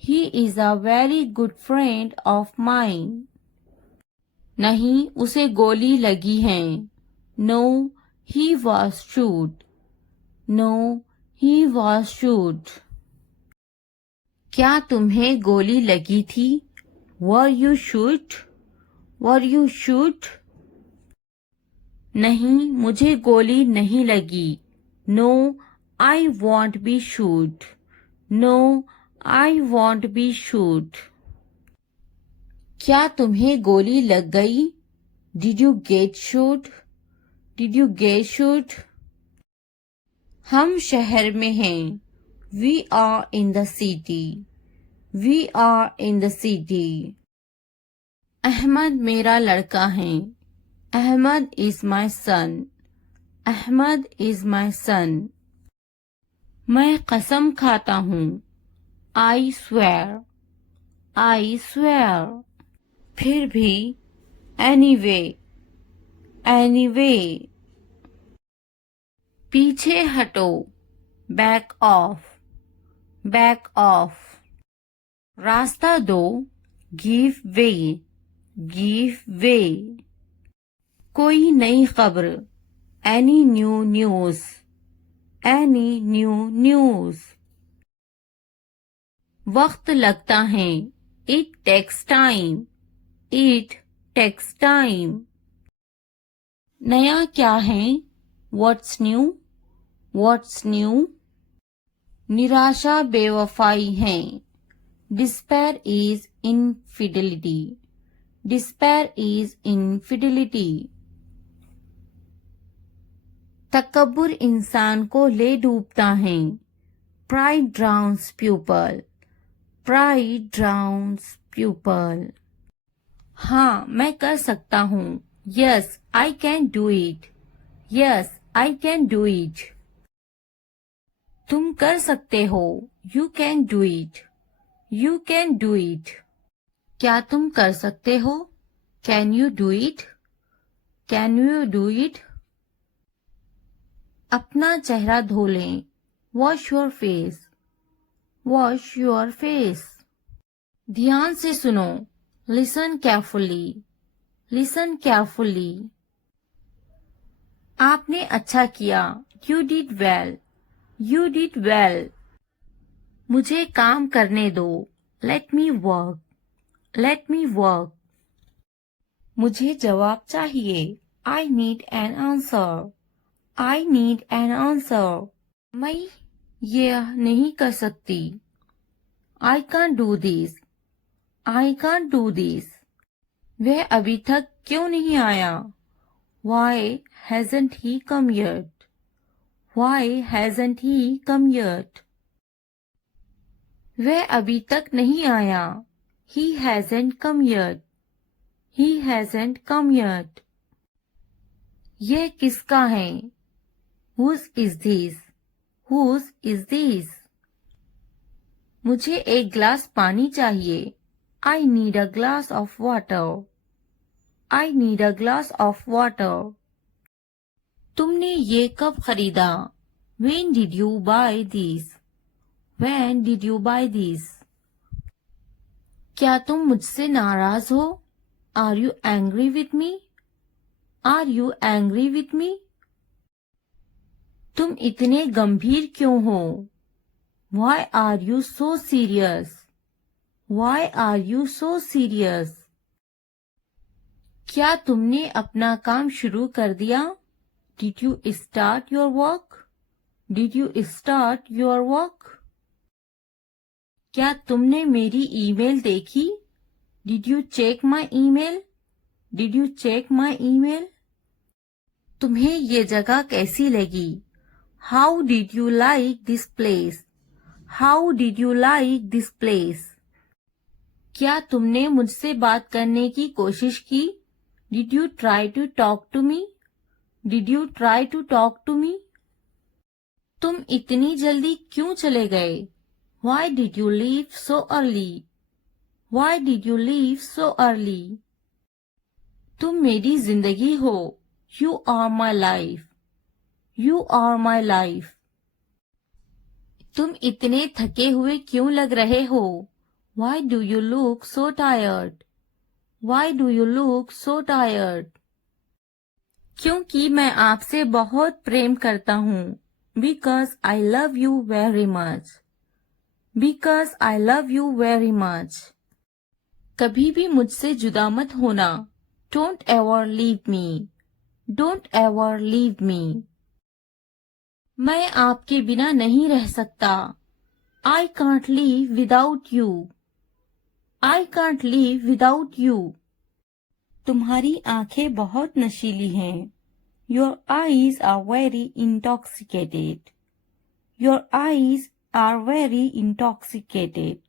He is a very good friend of mine. नहीं, उसे गोली लगी है। No, he was shot. No, he was shot. क्या तुम्हें गोली लगी थी? Were you shot? Were you shot? नहीं, मुझे गोली नहीं लगी। No, I won't be shot. No, I won't be shot. क्या तुम्हें गोली लग गई? Did you get shot? Did you get shot? हम शहर में हैं। We are in the city. We are in the city. Ahmad मेरा लड़का है। Ahmad is my son. Ahmad is my son. मैं कसम खाता हूँ। I swear. I swear. फिर भी anyway. Anyway. पीछे हटो। Back off. Back off. रास्ता दो। Give way. Give way. कोई नई खबर। Any new news. Any new news. वक्त लगता है, it takes time, it takes time. नया क्या है, व्हाट्स न्यू, व्हाट्स न्यू। निराशा बेवफाई है, despair is infidelity, despair is infidelity. तकब्बुर इंसान को ले डूबता है, pride drowns people, pride drowns people. हाँ मैं कर सकता हूँ, yes I can do it, yes I can do it. तुम कर सकते हो, you can do it, you can do it. क्या तुम कर सकते हो, can you do it, can you do it. अपना चेहरा धो लें, wash your face, wash your face. ध्यान से सुनो, लिसन केयरफुली, लिसन केयरफुली। आपने अच्छा किया, you did well, you did well. मुझे काम करने दो, let me work, let me work. मुझे जवाब चाहिए, I need an answer, I need an answer. मैं यह नहीं कर सकती, I can't do this, I can't do this. वह अभी तक क्यों नहीं आया, वाई हैजंट ही कम येट, वाई हैजंट ही कम येट। वह अभी तक नहीं आया, he hasn't come yet, he hasn't come yet. यह किसका है, whose is this, whose is this. मुझे एक गिलास पानी चाहिए, I need a glass of water, I need a glass of water. तुमने ये कब खरीदा, when did you buy this, when did you buy this. क्या तुम मुझसे नाराज हो, are you angry with me, are you angry with me. तुम इतने गंभीर क्यों हो, why are you so serious, why are you so serious. क्या तुमने अपना काम शुरू कर दिया, did you start your work, did you start your work. क्या तुमने मेरी ईमेल देखी, did you check my email, did you check my email. तुम्हें ये जगह कैसी लगी, how did you like this place, how did you like this place. क्या तुमने मुझसे बात करने की कोशिश की, did you try to talk to me, did you try to talk to me. तुम इतनी जल्दी क्यों चले गए, why did you leave so early, why did you leave so early. तुम मेरी जिंदगी हो, you are my life, you are my life. तुम इतने थके हुए क्यों लग रहे हो, why do you look so tired, why do you look so tired. क्योंकि मैं आपसे बहुत प्रेम करता हूँ, because I love you very much, because I love you very much. कभी भी मुझसे जुदा मत होना, don't ever leave me, don't ever leave me. मैं आपके बिना नहीं रह सकता, I can't leave without you, I can't leave without you. तुम्हारी आंखें बहुत नशीली हैं, your eyes are very intoxicated, your eyes are very intoxicated.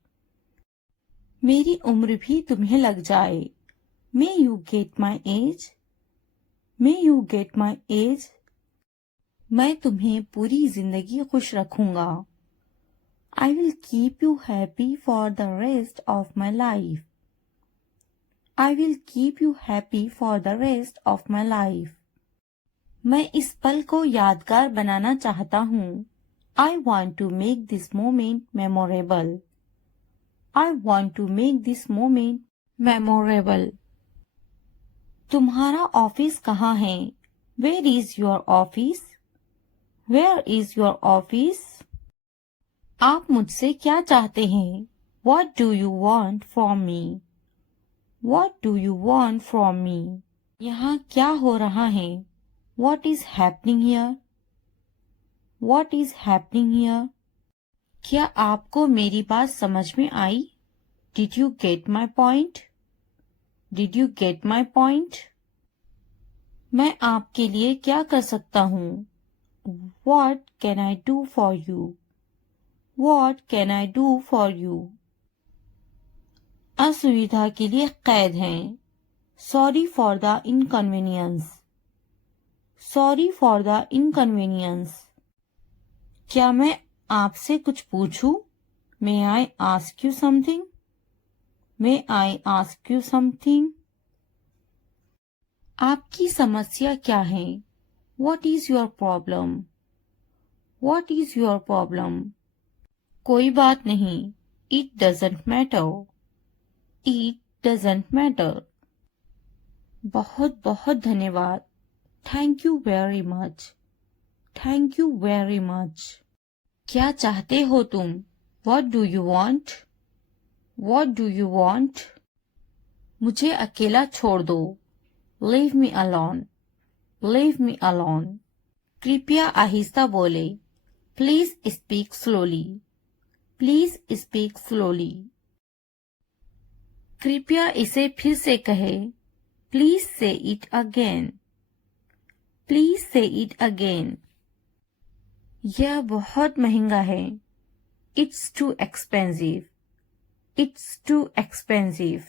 मेरी उम्र भी तुम्हें लग जाए, may you get my age, may you get my age. मैं तुम्हें पूरी जिंदगी खुश रखूंगा, आई will keep you happy for the rest of my life, I will keep you happy for the rest of my life. मैं इस पल को यादगार बनाना चाहता हूँ, I want to make this moment memorable, I want to make this moment memorable. तुम्हारा office कहाँ है, where is your office, where is your office. आप मुझसे क्या चाहते हैं, What do you want from me? What do you want from me? यहाँ क्या हो रहा है? What is happening here? What is happening here? क्या आपको मेरी बात समझ में आई? Did you get my point? Did you get my point? मैं आपके लिए क्या कर सकता हूँ? What can I do for you? What can I do for you? असुविधा के लिए कैद हैं. Sorry for the inconvenience. Sorry for the inconvenience. क्या मैं आपसे कुछ पूछूं? May I ask you something? May I ask you something? आपकी समस्या क्या है? What is your problem? What is your problem? कोई बात नहीं. It doesn't matter. It doesn't matter. बहुत बहुत धन्यवाद. Thank you very much. Thank you very much. क्या चाहते हो तुम? What do you want? What do you want? मुझे अकेला छोड़ दो. Leave me alone. Leave me alone. कृपया आहिस्ता बोले. Please speak slowly. Please speak slowly. कृपया इसे फिर से कहे. Please say it again. Please say it again. यह बहुत महंगा है. It's too expensive. It's too expensive.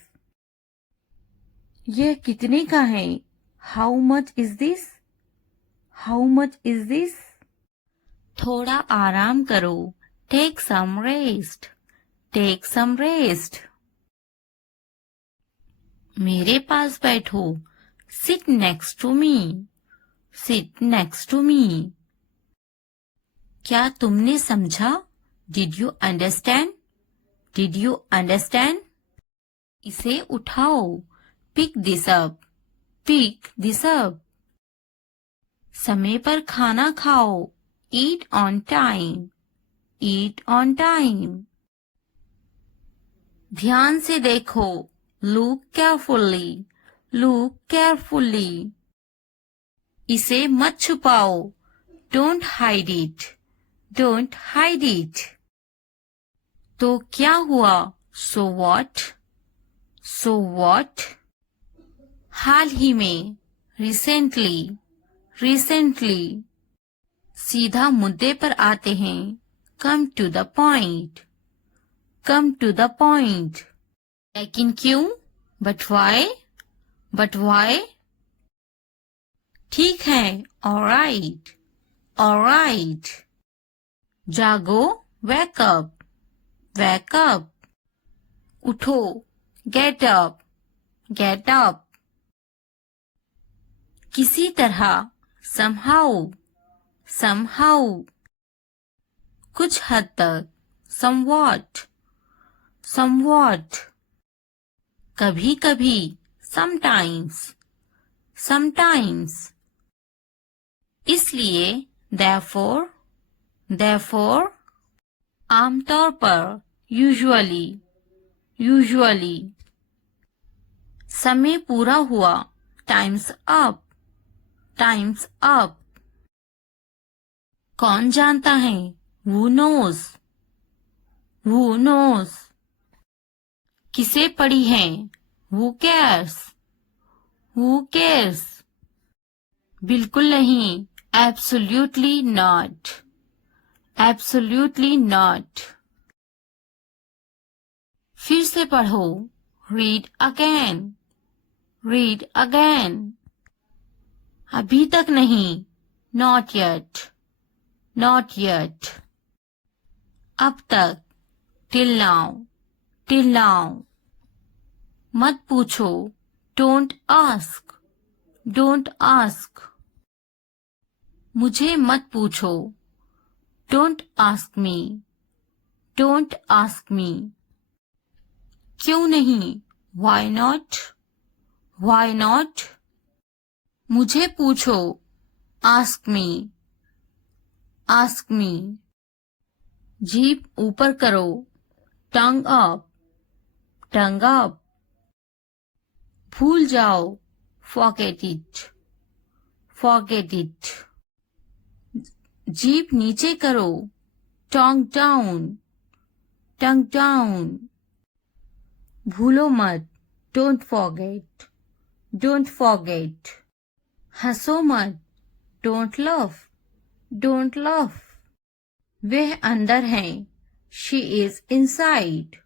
यह कितने का है? How much is this? How much is this? थोड़ा आराम करो. Take some rest. Take some rest. मेरे पास बैठो. Sit next to me. Sit next to me. क्या तुमने समझा? Did you understand? Did you understand? इसे उठाओ. Pick this up. Pick this up. समय पर खाना खाओ. Eat on time. Eat on time. ध्यान से देखो. Look carefully. Look carefully. इसे मत छुपाओ. Don't hide it. Don't hide it. तो क्या हुआ? So what? So what? हाल ही में. Recently. Recently. सीधा मुद्दे पर आते हैं. Come to the point. Come to the point. लेकिन क्यों? But why? But why? ठीक है. All right. All right. जागो. Wake up. Wake up. उठो. Get up. Get up. किसी तरह. Somehow. Somehow. कुछ हद तक. Somewhat. Somewhat. कभी कभी. Sometimes. Sometimes. इसलिए. Therefore. Therefore. आमतौर पर. Usually. Usually. समय पूरा हुआ. Time's up. Time's up. कौन जानता है? Who knows? Who knows? किसे पड़ी है? Who cares? Who cares? बिल्कुल नहीं. Absolutely not. Absolutely not. फिर से पढ़ो. Read again. Read again. अभी तक नहीं. Not yet. Not yet. अब तक. Till now. Till now. मत पूछो. Don't ask. Don't ask. मुझे मत पूछो. Don't ask me. Don't ask me. क्यों नहीं? Why not? Why not? मुझे पूछो. Ask me. Ask me. जीभ ऊपर करो. Tongue up. tongue up. भूल जाओ, forget it, forget it. जीभ नीचे करो, tongue down, tongue down. भूलो मत, don't forget, don't forget. हंसो मत, don't laugh, don't laugh. वह अंदर है, she is inside,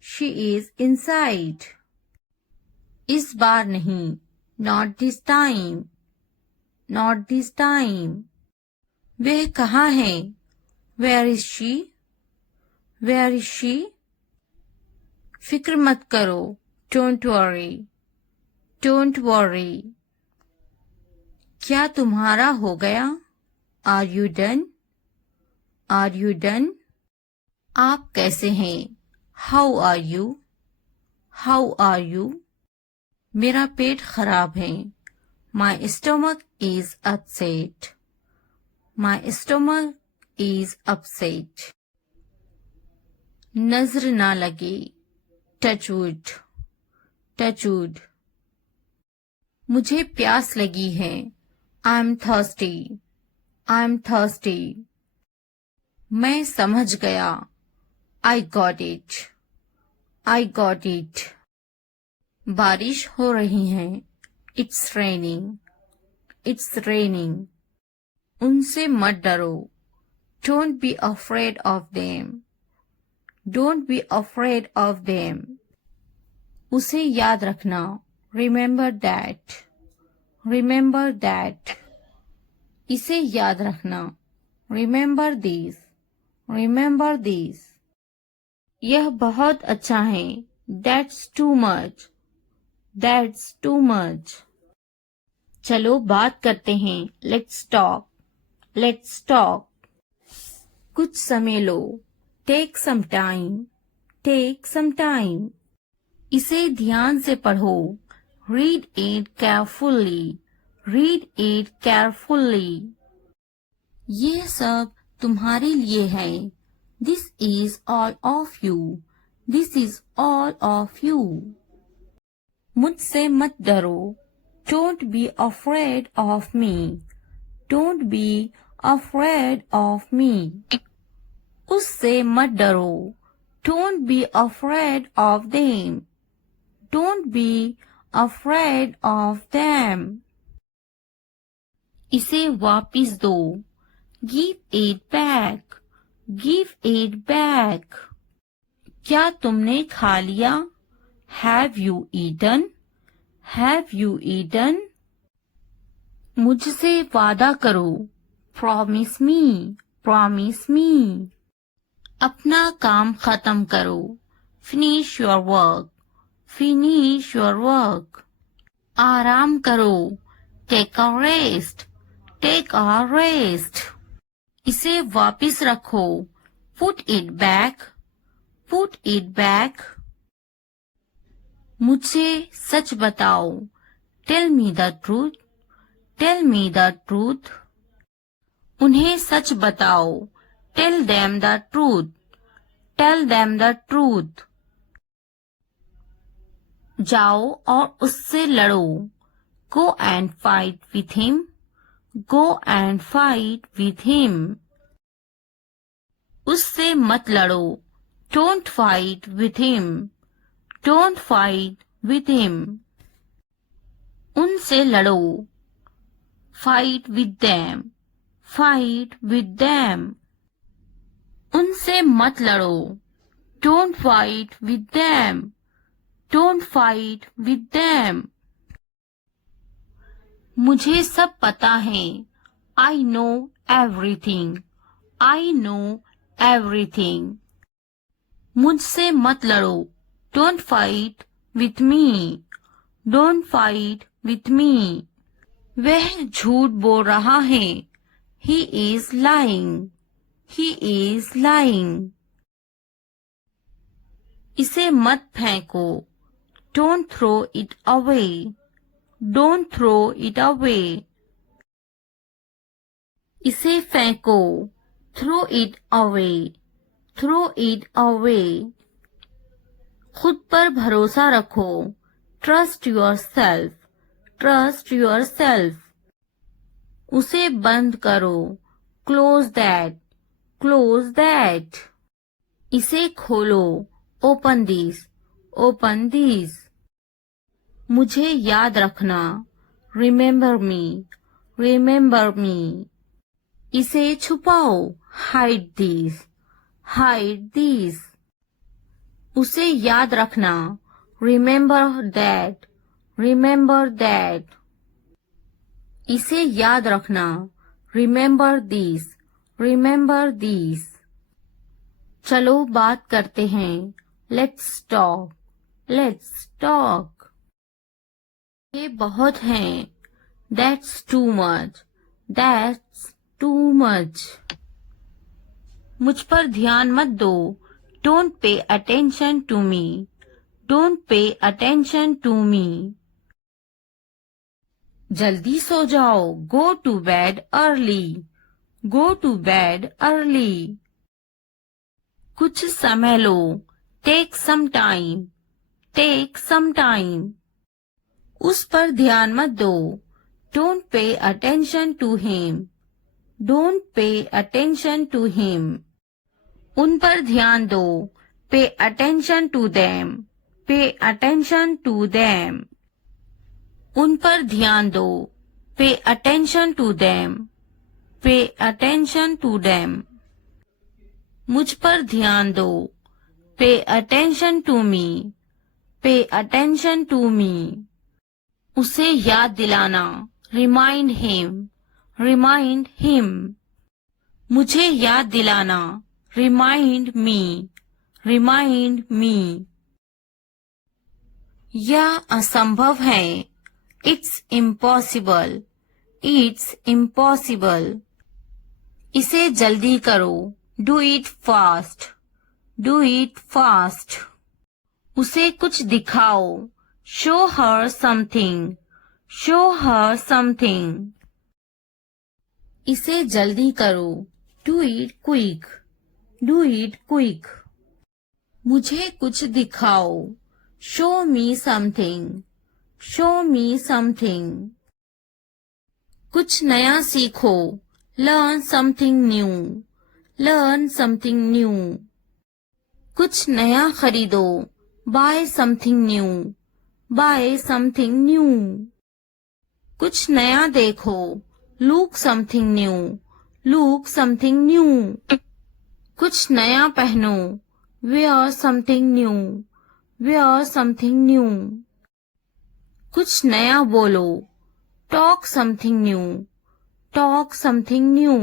she is inside. इस बार नहीं, not this time, not this time. वह कहाँ है, where is she, where is she. फिक्र मत करो, don't worry, don't worry. क्या तुम्हारा हो गया, are you done, are you done. आप कैसे हैं, how are you, how are you. मेरा पेट खराब है, my stomach is upset, my stomach is upset. नजर ना लगे, touch wood, touch wood. मुझे प्यास लगी है, I'm thirsty, I'm thirsty. मैं समझ गया, I got it, I got it. बारिश हो रही है, it's raining, it's raining. उनसे मत डरो, don't be afraid of them, don't be afraid of them. उसे याद रखना, remember that, remember that. इसे याद रखना, remember this, remember this. यह बहुत अच्छा है, that's too much, that's too much. चलो बात करते हैं, let's talk, let's talk. कुछ समय लो, take some time, take some time. इसे ध्यान से पढ़ो, read it carefully, read it carefully. ये सब तुम्हारे लिए है, this is all of you, this is all of you. मुझसे मत डरो, don't be afraid of me, don't be afraid of me. उससे मत डरो, don't be afraid of them, don't be afraid of them. इसे वापिस दो, give it back, give it back. क्या तुमने खा लिया, have you eaten, have you eaten. मुझसे वादा करो, promise me, promise me. अपना काम खत्म करो, finish your work, finish your work. आराम करो, take a rest, take a rest. इसे वापिस रखो, put it back, put it back. मुझसे सच बताओ, tell me the truth, tell me the truth. उन्हें सच बताओ, tell them the truth, tell them the truth. जाओ और उससे लड़ो, go and fight with him, go and fight with him. उससे मत लड़ो, don't fight with him, don't fight with him. उनसे लड़ो, fight with them, fight with them. उनसे मत लड़ो, don't fight with them, don't fight with them. मुझे सब पता है, I know everything, I know everything. मुझसे मत लड़ो, don't fight with me, don't fight with me. वह झूठ बोल रहा है, he is lying, he is lying. इसे मत फेंको, don't throw it away, don't throw it away. इसे फेंको, throw it away, throw it away. खुद पर भरोसा रखो। Trust yourself, trust yourself. उसे बंद करो। Close that, close that. इसे खोलो। Open this, open this. मुझे याद रखना। Remember me, remember me. इसे छुपाओ। Hide this, hide this. उसे याद रखना। Remember that, remember that. इसे याद रखना। Remember this, remember this. चलो बात करते हैं। Let's talk, let's talk. ये बहुत हैं। That's too much, that's too much. मुझ पर ध्यान मत दो। Don't pay attention to me, don't pay attention to me. जल्दी सो जाओ। Go to bed early, go to bed early. कुछ समय लो। Take some time, take some time. उस पर ध्यान मत दो। Don't pay attention to him, don't pay attention to him. उन पर ध्यान दो। Pay attention to them, pay attention to them. उन पर ध्यान दो। Pay attention to them, pay attention to them. मुझ पर ध्यान दो। पे अटेंशन टू मी, पे अटेंशन टू मी। उसे याद दिलाना। Remind him, remind him. मुझे याद दिलाना। Remind me, remind me. यह असंभव है। It's impossible, it's impossible. इसे जल्दी करो। Do it fast, do it fast. उसे कुछ दिखाओ। Show her something, show her something. इसे जल्दी करो। Do it quick, do it quick. मुझे कुछ दिखाओ। Show me something, show me something. कुछ नया सीखो। Learn something new, learn something new. कुछ नया खरीदो। Bye something new, buy something new. कुछ नया देखो। Look something new, look something new. कुछ नया पहनो। Wear something new, wear something new. कुछ नया बोलो। Talk something new, talk something new.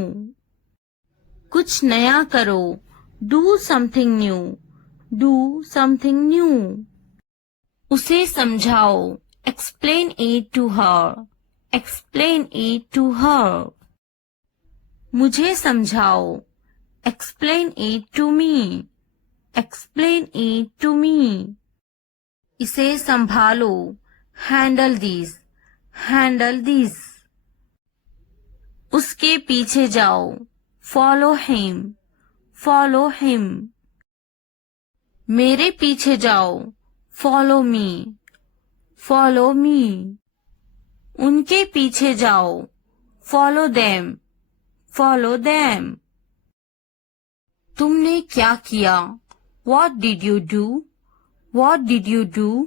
कुछ नया करो। Do something new, do something new. उसे समझाओ। Explain it to her, explain it to her. मुझे समझाओ। Explain it to me, explain it to me. इसे संभालो। Handle this, handle this. उसके पीछे जाओ। Follow him, follow him. मेरे पीछे जाओ। Follow me, follow me. उनके पीछे जाओ। Follow them, follow them. तुमने क्या किया? What did you do? What did you do?